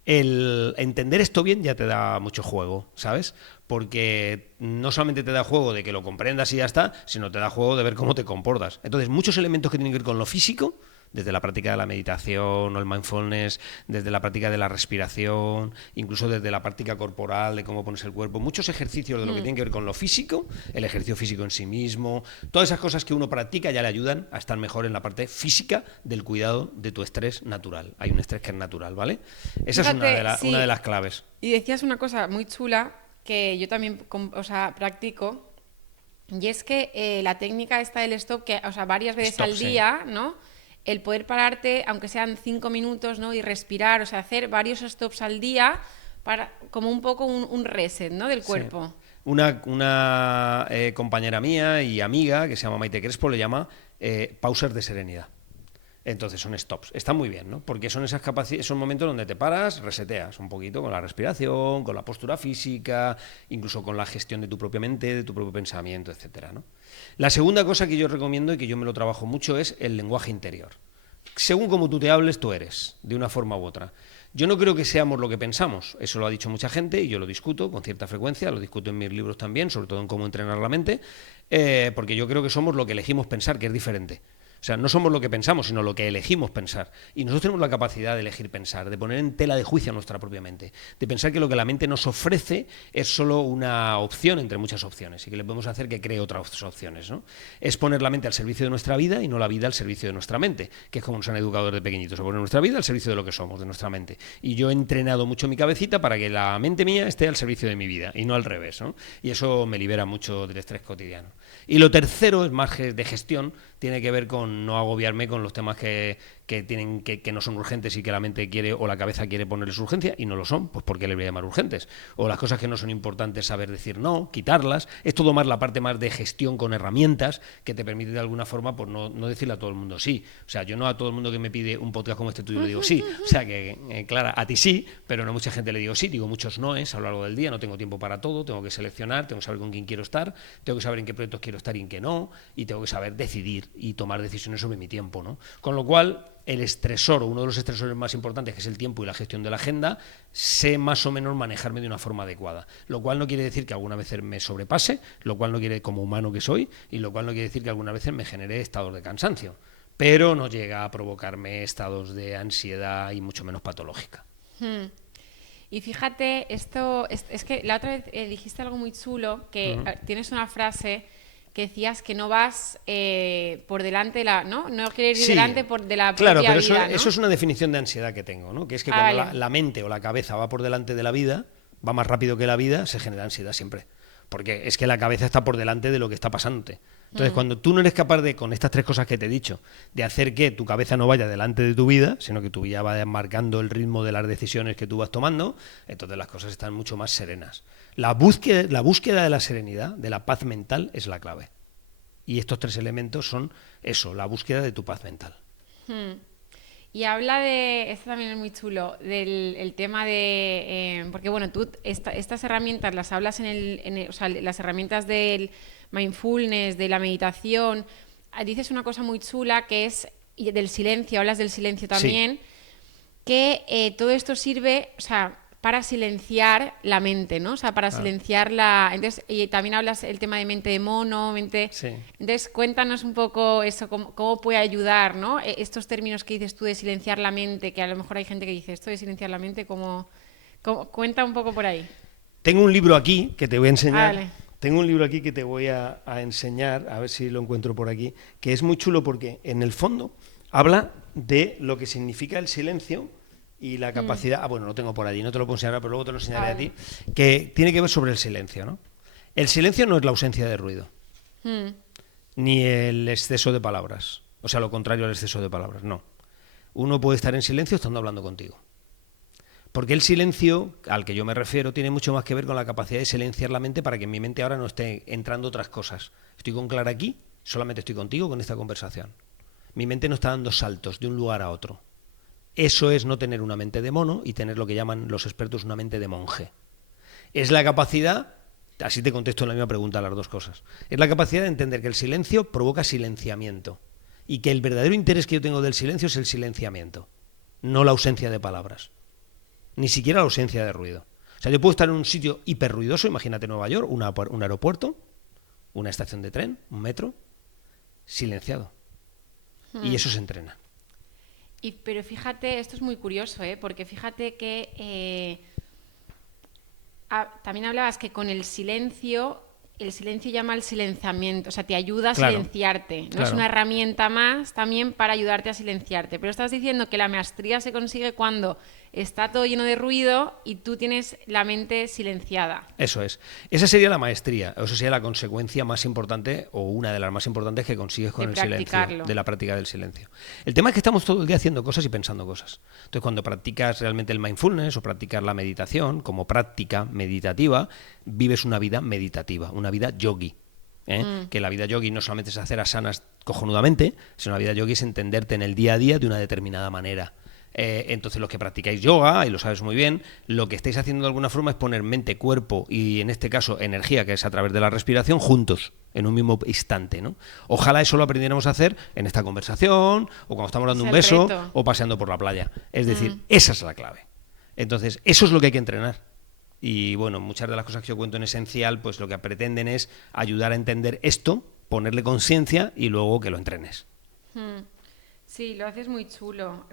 El entender esto bien ya te da mucho juego, ¿sabes? Porque no solamente te da juego de que lo comprendas y ya está, sino te da juego de ver cómo te comportas. Entonces, muchos elementos que tienen que ver con lo físico, desde la práctica de la meditación o el mindfulness, desde la práctica de la respiración, incluso desde la práctica corporal, de cómo pones el cuerpo, muchos ejercicios de lo que tiene que ver con lo físico, el ejercicio físico en sí mismo, todas esas cosas que uno practica ya le ayudan a estar mejor en la parte física del cuidado de tu estrés natural. Hay un estrés que es natural, ¿vale? Esa es una de las claves. Y decías una cosa muy chula que yo también practico, y es que la técnica esta del stop, que varias veces al día, ¿no? El poder pararte, aunque sean 5 minutos, ¿no? Y respirar, hacer varios stops al día para como un poco un reset, ¿no? Del cuerpo. Sí. Una compañera mía y amiga que se llama Maite Crespo le llama pausas de serenidad. Entonces son stops. Está muy bien, ¿no? Porque son esos momentos donde te paras, reseteas un poquito con la respiración, con la postura física, incluso con la gestión de tu propia mente, de tu propio pensamiento, etcétera, ¿no? La segunda cosa que yo recomiendo y que yo me lo trabajo mucho es el lenguaje interior. Según como tú te hables, tú eres, de una forma u otra. Yo no creo que seamos lo que pensamos, eso lo ha dicho mucha gente y yo lo discuto con cierta frecuencia, lo discuto en mis libros también, sobre todo en cómo entrenar la mente, porque yo creo que somos lo que elegimos pensar, que es diferente. O sea, no somos lo que pensamos, sino lo que elegimos pensar. Y nosotros tenemos la capacidad de elegir pensar, de poner en tela de juicio a nuestra propia mente, de pensar que lo que la mente nos ofrece es solo una opción entre muchas opciones y que le podemos hacer que cree otras opciones, ¿no? Es poner la mente al servicio de nuestra vida y no la vida al servicio de nuestra mente, que es como nos han educado desde pequeñitos, a poner nuestra vida al servicio de lo que somos, de nuestra mente. Y yo he entrenado mucho mi cabecita para que la mente mía esté al servicio de mi vida y no al revés, ¿no? Y eso me libera mucho del estrés cotidiano. Y lo tercero es más de gestión tiene que ver con no agobiarme con los temas que no son urgentes y que la mente quiere o la cabeza quiere ponerles urgencia y no lo son, pues ¿por qué le voy a llamar urgentes? O las cosas que no son importantes, saber decir no, quitarlas. Es todo más la parte más de gestión con herramientas que te permite de alguna forma pues no decirle a todo el mundo sí. O sea, yo no a todo el mundo que me pide un podcast como este tuyo le digo sí. O sea que, Clara, a ti sí, pero no a mucha gente le digo sí. Digo muchos noes a lo largo del día, no tengo tiempo para todo, tengo que seleccionar, tengo que saber con quién quiero estar, tengo que saber en qué proyectos quiero estar y en qué no, y tengo que saber decidir y tomar decisiones sobre mi tiempo, ¿no? Con lo cual, el estresor, o uno de los estresores más importantes, que es el tiempo y la gestión de la agenda, sé más o menos manejarme de una forma adecuada. Lo cual no quiere decir que alguna vez me sobrepase, lo cual no quiere, como humano que soy, y lo cual no quiere decir que alguna vez me genere estados de cansancio. Pero no llega a provocarme estados de ansiedad y mucho menos patológica. Y fíjate, esto es que la otra vez dijiste algo muy chulo, que tienes una frase que decías que no vas por delante de la... ¿no? No quieres ir delante de la claro, propia pero vida, ¿no? eso es una definición de ansiedad que tengo, ¿no? Que es que cuando vale. la mente o la cabeza va por delante de la vida, va más rápido que la vida, se genera ansiedad siempre. Porque es que la cabeza está por delante de lo que está pasándote. Entonces, cuando tú no eres capaz de, con estas tres cosas que te he dicho, de hacer que tu cabeza no vaya delante de tu vida, sino que tu vida vaya marcando el ritmo de las decisiones que tú vas tomando, entonces las cosas están mucho más serenas. La búsqueda de la serenidad, de la paz mental, es la clave. Y estos tres elementos son eso, la búsqueda de tu paz mental. Y habla de, esto también es muy chulo, del el tema de, porque bueno, tú estas herramientas las hablas o sea, las herramientas del mindfulness, de la meditación, dices una cosa muy chula que es, y del silencio, hablas del silencio también, sí, que todo esto sirve, o sea, para silenciar la mente, ¿no? O sea, para silenciar la... Entonces, y también hablas el tema de mente de mono, mente... Sí. Entonces, cuéntanos un poco eso, cómo puede ayudar, ¿no? Estos términos que dices tú de silenciar la mente, que a lo mejor hay gente que dice esto de silenciar la mente, cuenta un poco por ahí. Tengo un libro aquí que te voy a enseñar. Vale. Tengo un libro aquí que te voy a enseñar, a ver si lo encuentro por aquí, que es muy chulo porque en el fondo habla de lo que significa el silencio y la capacidad, bueno, lo tengo por allí, no te lo puedo enseñar ahora, pero luego te lo enseñaré a ti, que tiene que ver sobre el silencio, ¿no? El silencio no es la ausencia de ruido, ni el exceso de palabras, o sea, lo contrario al exceso de palabras, no. Uno puede estar en silencio estando hablando contigo. Porque el silencio, al que yo me refiero, tiene mucho más que ver con la capacidad de silenciar la mente para que en mi mente ahora no esté entrando otras cosas. Estoy con Clara aquí, solamente estoy contigo con esta conversación. Mi mente no está dando saltos de un lugar a otro. Eso es no tener una mente de mono y tener lo que llaman los expertos una mente de monje. Es la capacidad, así te contesto en la misma pregunta las dos cosas, es la capacidad de entender que el silencio provoca silenciamiento y que el verdadero interés que yo tengo del silencio es el silenciamiento, no la ausencia de palabras, ni siquiera la ausencia de ruido. O sea, yo puedo estar en un sitio hiperruidoso, imagínate Nueva York, un aeropuerto, una estación de tren, un metro, silenciado. Y eso se entrena. Pero fíjate, esto es muy curioso, porque fíjate que también hablabas que con el silencio llama al silenciamiento, o sea, te ayuda a silenciarte, ¿no? Claro. Es una herramienta más también para ayudarte a silenciarte. Pero estás diciendo que la maestría se consigue cuando está todo lleno de ruido y tú tienes la mente silenciada. Eso es. Esa sería la maestría, eso sería la consecuencia más importante o una de las más importantes que consigues con el silencio, de la práctica del silencio. El tema es que estamos todo el día haciendo cosas y pensando cosas. Entonces, cuando practicas realmente el mindfulness o practicas la meditación como práctica meditativa, vives una vida meditativa, una vida yogi. Que la vida yogi no solamente es hacer asanas cojonudamente, sino la vida yogi es entenderte en el día a día de una determinada manera. Entonces los que practicáis yoga, y lo sabes muy bien, lo que estáis haciendo de alguna forma es poner mente, cuerpo y en este caso energía, que es a través de la respiración, juntos en un mismo instante, ¿no? Ojalá eso lo aprendiéramos a hacer en esta conversación o cuando estamos dando un beso o paseando por la playa. Es decir, esa es la clave. Entonces eso es lo que hay que entrenar. Y bueno, muchas de las cosas que yo cuento en Esencial, pues lo que pretenden es ayudar a entender esto, ponerle conciencia y luego que lo entrenes. Sí, lo haces muy chulo,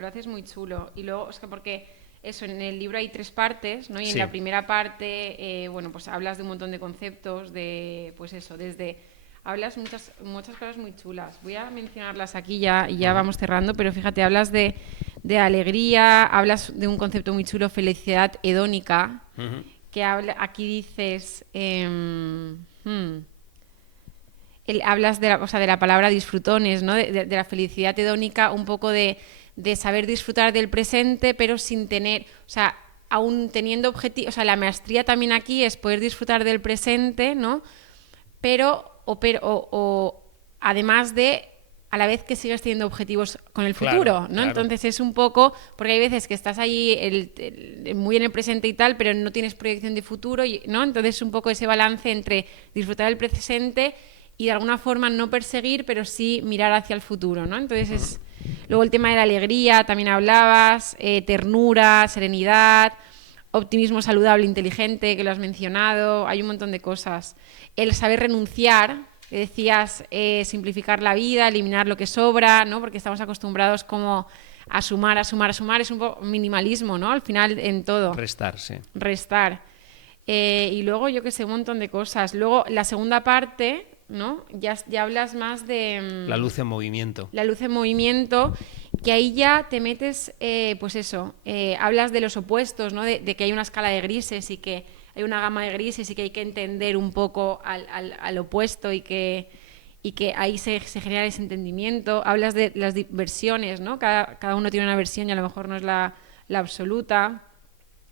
Y luego, es que porque eso, en el libro hay 3 partes, ¿no? Y en la primera parte, bueno, pues hablas de un montón de conceptos, pues eso, hablas muchas cosas muy chulas. Voy a mencionarlas aquí ya y ya vamos cerrando, pero fíjate, hablas de alegría, hablas de un concepto muy chulo, felicidad hedónica, que aquí dices... hablas de la palabra disfrutones, ¿no? De la felicidad hedónica, un poco de saber disfrutar del presente, pero sin tener, o sea, aún teniendo objetivos, o sea, la maestría también aquí es poder disfrutar del presente, ¿no? Pero además de, a la vez que sigas teniendo objetivos con el futuro, Claro, ¿no? claro. Entonces es un poco, porque hay veces que estás ahí muy en el presente y tal, pero no tienes proyección de futuro, ¿no? Entonces es un poco ese balance entre disfrutar del presente y de alguna forma no perseguir, pero sí mirar hacia el futuro, ¿no? Entonces luego el tema de la alegría, también hablabas, ternura, serenidad, optimismo saludable, inteligente, que lo has mencionado, hay un montón de cosas. El saber renunciar, que decías, simplificar la vida, eliminar lo que sobra, ¿no? Porque estamos acostumbrados como a sumar, es un poco minimalismo, ¿no? Al final en todo. Restar, sí. Restar. Y luego, yo que sé, un montón de cosas. Luego, la segunda parte, ¿no? Ya hablas más de... La luz en movimiento. La luz en movimiento, que ahí ya te metes, pues eso, hablas de los opuestos, ¿no? De que hay una escala de grises y que hay una gama de grises y que hay que entender un poco al opuesto y que ahí se genera ese entendimiento. Hablas de las versiones, ¿no? Cada uno tiene una versión y a lo mejor no es la absoluta.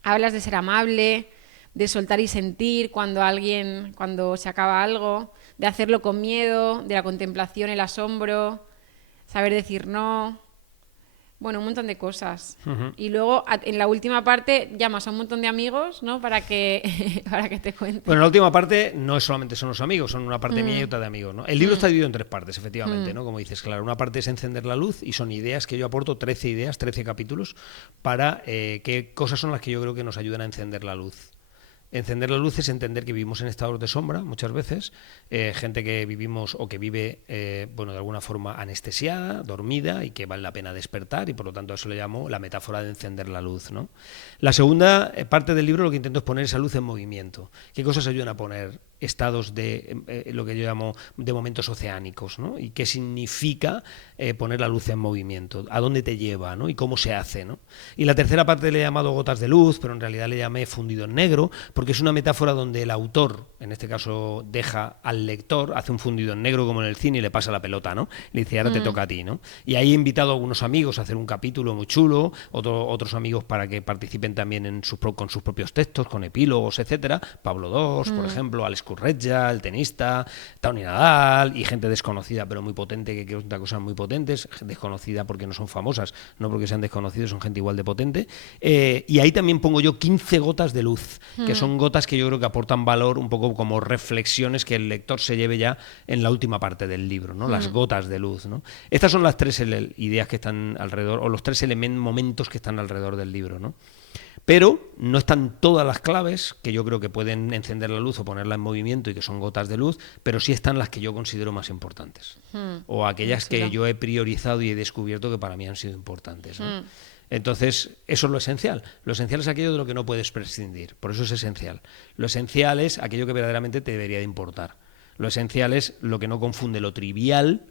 Hablas de ser amable, de soltar y sentir cuando se acaba algo, de hacerlo con miedo, de la contemplación, el asombro, saber decir no. Bueno, un montón de cosas. Y luego, en la última parte, llamas a un montón de amigos, ¿no? Para que te cuenten. Bueno, la última parte no es solamente son los amigos, son una parte mía y otra de amigos, ¿no? El libro está dividido en 3 partes, efectivamente, ¿no? Como dices, claro, una parte es encender la luz y son ideas que yo aporto, 13 ideas, 13 capítulos, para qué cosas son las que yo creo que nos ayudan a encender la luz. Encender la luz es entender que vivimos en estados de sombra muchas veces, gente que vivimos o que vive, bueno, de alguna forma anestesiada, dormida y que vale la pena despertar y por lo tanto a eso le llamo la metáfora de encender la luz, ¿no? La segunda parte del libro lo que intento es poner esa luz en movimiento. ¿Qué cosas ayudan a poner estados de lo que yo llamo de momentos oceánicos, ¿no? Y qué significa poner la luz en movimiento, a dónde te lleva, ¿no? Y cómo se hace, ¿no? Y la tercera parte le he llamado gotas de luz, pero en realidad le llamé fundido en negro, porque es una metáfora donde el autor, en este caso deja al lector, hace un fundido en negro como en el cine y le pasa la pelota, ¿no? Le dice, ahora te toca a ti, ¿no? Y ahí he invitado a algunos amigos a hacer un capítulo muy chulo, otros amigos para que participen también con sus propios textos, con epílogos, etcétera. Pablo II, por ejemplo, Alex Curretja, el tenista, Tony Nadal y gente desconocida pero muy potente que cuenta cosas muy potentes, desconocida porque no son famosas, no porque sean desconocidos, son gente igual de potente. Y ahí también pongo yo 15 gotas de luz, que son gotas que yo creo que aportan valor un poco como reflexiones que el lector se lleve ya en la última parte del libro, ¿no? Las gotas de luz, ¿no? Estas son las 3 ideas que están alrededor, o los 3 momentos que están alrededor del libro, ¿no? Pero no están todas las claves que yo creo que pueden encender la luz o ponerla en movimiento y que son gotas de luz, pero sí están las que yo considero más importantes. O aquellas que yo he priorizado y he descubierto que para mí han sido importantes, ¿no? Entonces, eso es lo esencial. Lo esencial es aquello de lo que no puedes prescindir. Por eso es esencial. Lo esencial es aquello que verdaderamente te debería de importar. Lo esencial es lo que no confunde lo trivial,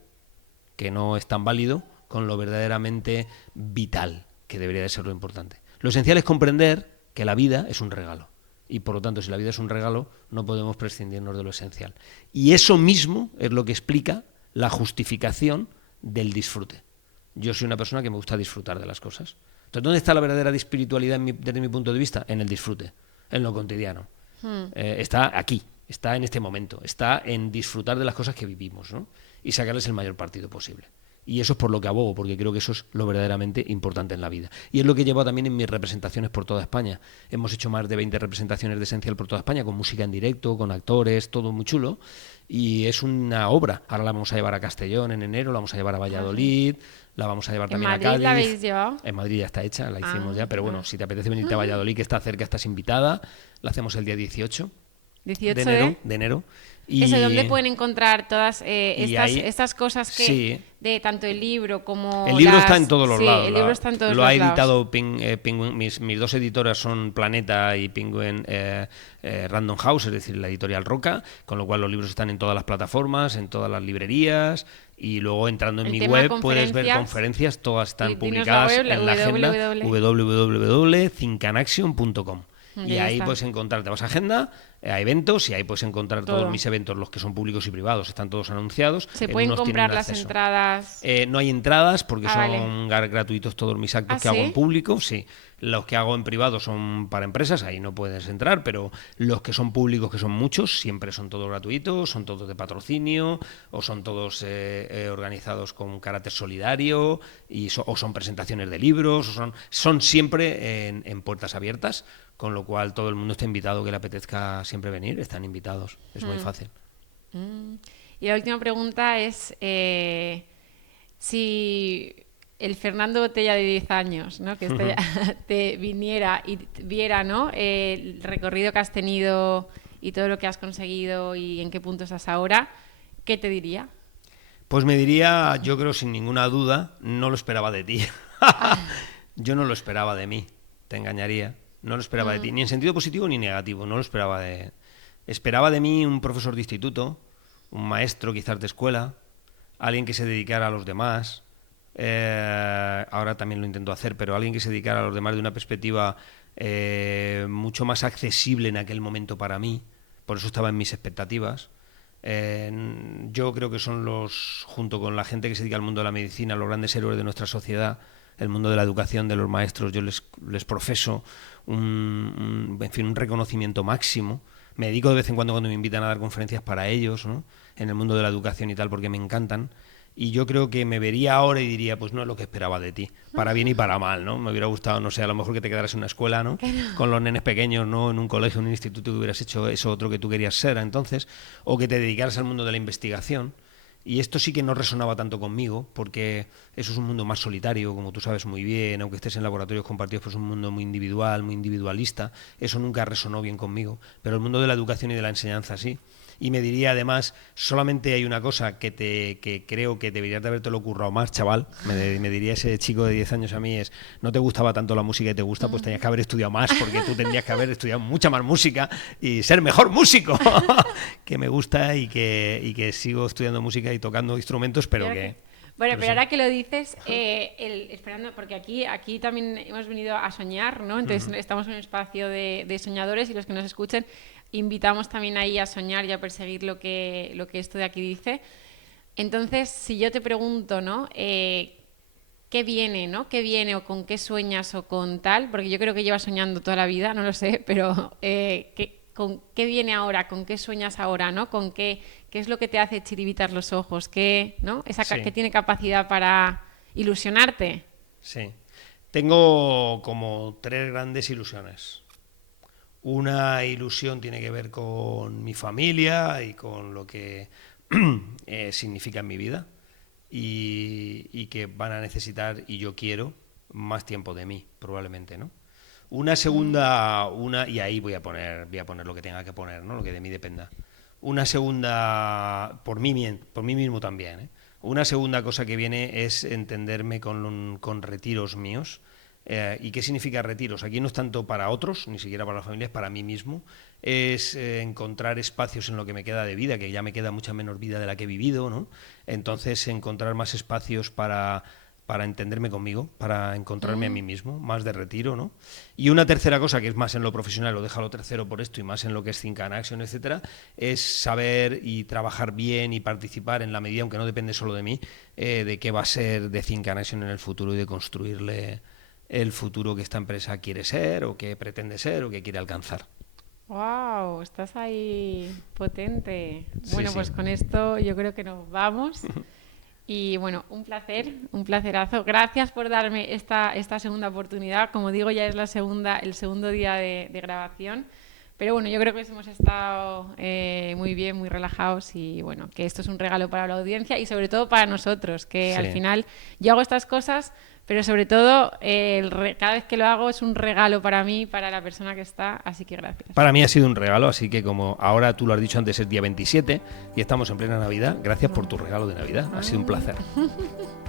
que no es tan válido, con lo verdaderamente vital, que debería de ser lo importante. Lo esencial es comprender que la vida es un regalo. Y por lo tanto, si la vida es un regalo, no podemos prescindirnos de lo esencial. Y eso mismo es lo que explica la justificación del disfrute. Yo soy una persona que me gusta disfrutar de las cosas. Entonces, ¿dónde está la verdadera espiritualidad desde mi punto de vista? En el disfrute, en lo cotidiano. Está aquí, está en este momento, está en disfrutar de las cosas que vivimos, ¿no? Y sacarles el mayor partido posible. Y eso es por lo que abogo, porque creo que eso es lo verdaderamente importante en la vida. Y es lo que llevo también en mis representaciones por toda España. Hemos hecho más de 20 representaciones de Esencial por toda España, con música en directo, con actores, todo muy chulo. Y es una obra. Ahora la vamos a llevar a Castellón en enero, la vamos a llevar a Valladolid, la vamos a llevar también a Cádiz. ¿En Madrid la habéis llevado? En Madrid ya está hecha, la hicimos ya. Pero bueno, si te apetece venirte a Valladolid, que está cerca, estás invitada. La hacemos el día 18 de enero. Y eso, ¿dónde pueden encontrar todas estas cosas que sí. de tanto el libro como el libro está en todos los lados. El libro está en todos lo los ha lados. editado Penguin, mis dos editoras son Planeta y Penguin Random House, es decir, la editorial Roca, con lo cual los libros están en todas las plataformas, en todas las librerías. Y luego entrando en mi web puedes ver conferencias, todas están publicadas en la agenda www.thinkanaction.com. Y ahí puedes encontrar, te vas a agenda, a eventos y ahí puedes encontrar Todo. todos mis eventos, los que son públicos y privados, están todos anunciados. ¿Se pueden Unos tienen comprar un las acceso. entradas? No hay entradas porque Vale. son gratuitos todos mis actos que ¿Ah, hago sí? en público, sí. Los que hago en privado son para empresas, ahí no puedes entrar, pero los que son públicos, que son muchos, siempre son todos gratuitos, son todos de patrocinio o son todos organizados con carácter solidario o son presentaciones de libros, son siempre en puertas abiertas, con lo cual todo el mundo está invitado, que le apetezca siempre venir, están invitados, es muy fácil. Y la última pregunta es si el Fernando Botella de 10 años, ¿no? Que te viniera y viera, ¿no? El recorrido que has tenido y todo lo que has conseguido y en qué punto estás ahora, ¿qué te diría? Pues me diría, yo creo sin ninguna duda, no lo esperaba de ti. Yo no lo esperaba de mí, te engañaría. No lo esperaba de ti, ni en sentido positivo ni negativo, no lo esperaba de... Esperaba de mí un profesor de instituto, un maestro quizás de escuela, alguien que se dedicara a los demás, ahora también lo intento hacer, pero alguien que se dedicara a los demás de una perspectiva mucho más accesible en aquel momento para mí, por eso estaba en mis expectativas. Yo creo que son junto con la gente que se dedica al mundo de la medicina, los grandes héroes de nuestra sociedad, el mundo de la educación, de los maestros. Yo les profeso un reconocimiento máximo. Me dedico de vez en cuando me invitan a dar conferencias para ellos, ¿no? En el mundo de la educación y tal, porque me encantan. Y yo creo que me vería ahora y diría, pues no es lo que esperaba de ti, para bien y para mal, ¿no? Me hubiera gustado, no sé, a lo mejor que te quedaras en una escuela, ¿no? Con los nenes pequeños, ¿no? En un colegio, en un instituto, que hubieras hecho eso otro que tú querías ser entonces, o que te dedicaras al mundo de la investigación. Y esto sí que no resonaba tanto conmigo, porque eso es un mundo más solitario, como tú sabes muy bien, aunque estés en laboratorios compartidos, pues es un mundo muy individual, muy individualista. Eso nunca resonó bien conmigo, pero el mundo de la educación y de la enseñanza sí. Y me diría además, solamente hay una cosa que creo que deberías de habértelo currado más, chaval. Me diría ese chico de 10 años a mí es, no te gustaba tanto la música y te gusta, pues tenías que haber estudiado más, porque tú tendrías que haber estudiado mucha más música y ser mejor músico, que me gusta y que sigo estudiando música y tocando instrumentos, pero que... Bueno, pero ahora que lo dices, esperando, porque aquí también hemos venido a soñar, ¿no? Entonces estamos en un espacio de soñadores y los que nos escuchen invitamos también ahí a soñar y a perseguir lo que esto de aquí dice. Entonces, si yo te pregunto, ¿no? ¿Qué viene, ¿no? ¿Qué viene o con qué sueñas o con tal? Porque yo creo que llevas soñando toda la vida, no lo sé, pero ¿con qué viene ahora? ¿Con qué sueñas ahora, ¿no? ¿Con qué es lo que te hace chiribitar los ojos? ¿Qué, ¿no? Que tiene capacidad para ilusionarte. Sí. Tengo como 3 grandes ilusiones. Una ilusión tiene que ver con mi familia y con lo que significa en mi vida y que van a necesitar, y yo quiero, más tiempo de mí, probablemente, ¿no? Una segunda, y ahí voy a poner lo que tenga que poner, ¿no? Lo que de mí dependa. Una segunda, por mí mismo también, ¿eh? Una segunda cosa que viene es entenderme con retiros míos. ¿Y qué significa retiros? Aquí no es tanto para otros, ni siquiera para la familia, es para mí mismo. Es encontrar espacios en lo que me queda de vida, que ya me queda mucha menos vida de la que he vivido, ¿no? Entonces, encontrar más espacios para entenderme conmigo, para encontrarme a mí mismo, más de retiro, ¿no? Y una tercera cosa, que es más en lo profesional, lo dejo lo tercero por esto, y más en lo que es Think and Action, etcétera, es saber y trabajar bien y participar en la medida, aunque no depende solo de mí, de qué va a ser de Think and Action en el futuro y de construirle el futuro que esta empresa quiere ser o que pretende ser o que quiere alcanzar. ¡Wow! Estás ahí potente. Bueno, Sí. pues con esto yo creo que nos vamos. Y bueno, un placerazo. Gracias por darme esta segunda oportunidad. Como digo, ya es el segundo día de grabación. Pero bueno, yo creo que hemos estado muy bien, muy relajados y bueno, que esto es un regalo para la audiencia y sobre todo para nosotros, que al final yo hago estas cosas, pero sobre todo cada vez que lo hago es un regalo para mí, para la persona que está, así que gracias. Para mí ha sido un regalo, así que como ahora tú lo has dicho antes, es día 27 y estamos en plena Navidad, gracias por tu regalo de Navidad, ha sido un placer.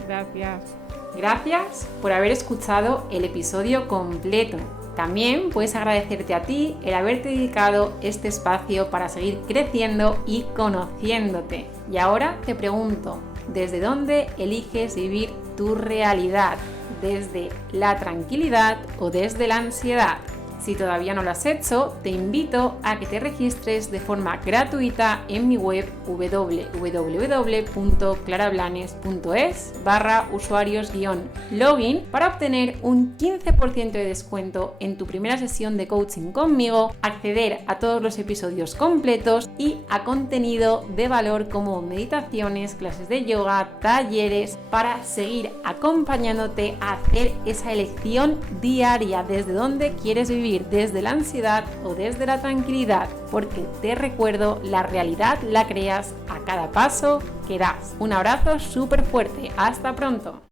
Gracias. Gracias por haber escuchado el episodio completo. También puedes agradecerte a ti el haberte dedicado este espacio para seguir creciendo y conociéndote. Y ahora te pregunto, ¿desde dónde eliges vivir tu realidad? ¿Desde la tranquilidad o desde la ansiedad? Si todavía no lo has hecho, te invito a que te registres de forma gratuita en mi web www.clarablanes.es/usuarios-login para obtener un 15% de descuento en tu primera sesión de coaching conmigo, acceder a todos los episodios completos y a contenido de valor como meditaciones, clases de yoga, talleres, para seguir acompañándote a hacer esa elección diaria desde donde quieres vivir, desde la ansiedad o desde la tranquilidad, porque te recuerdo, la realidad la creas a cada paso que das. Un abrazo súper fuerte, hasta pronto.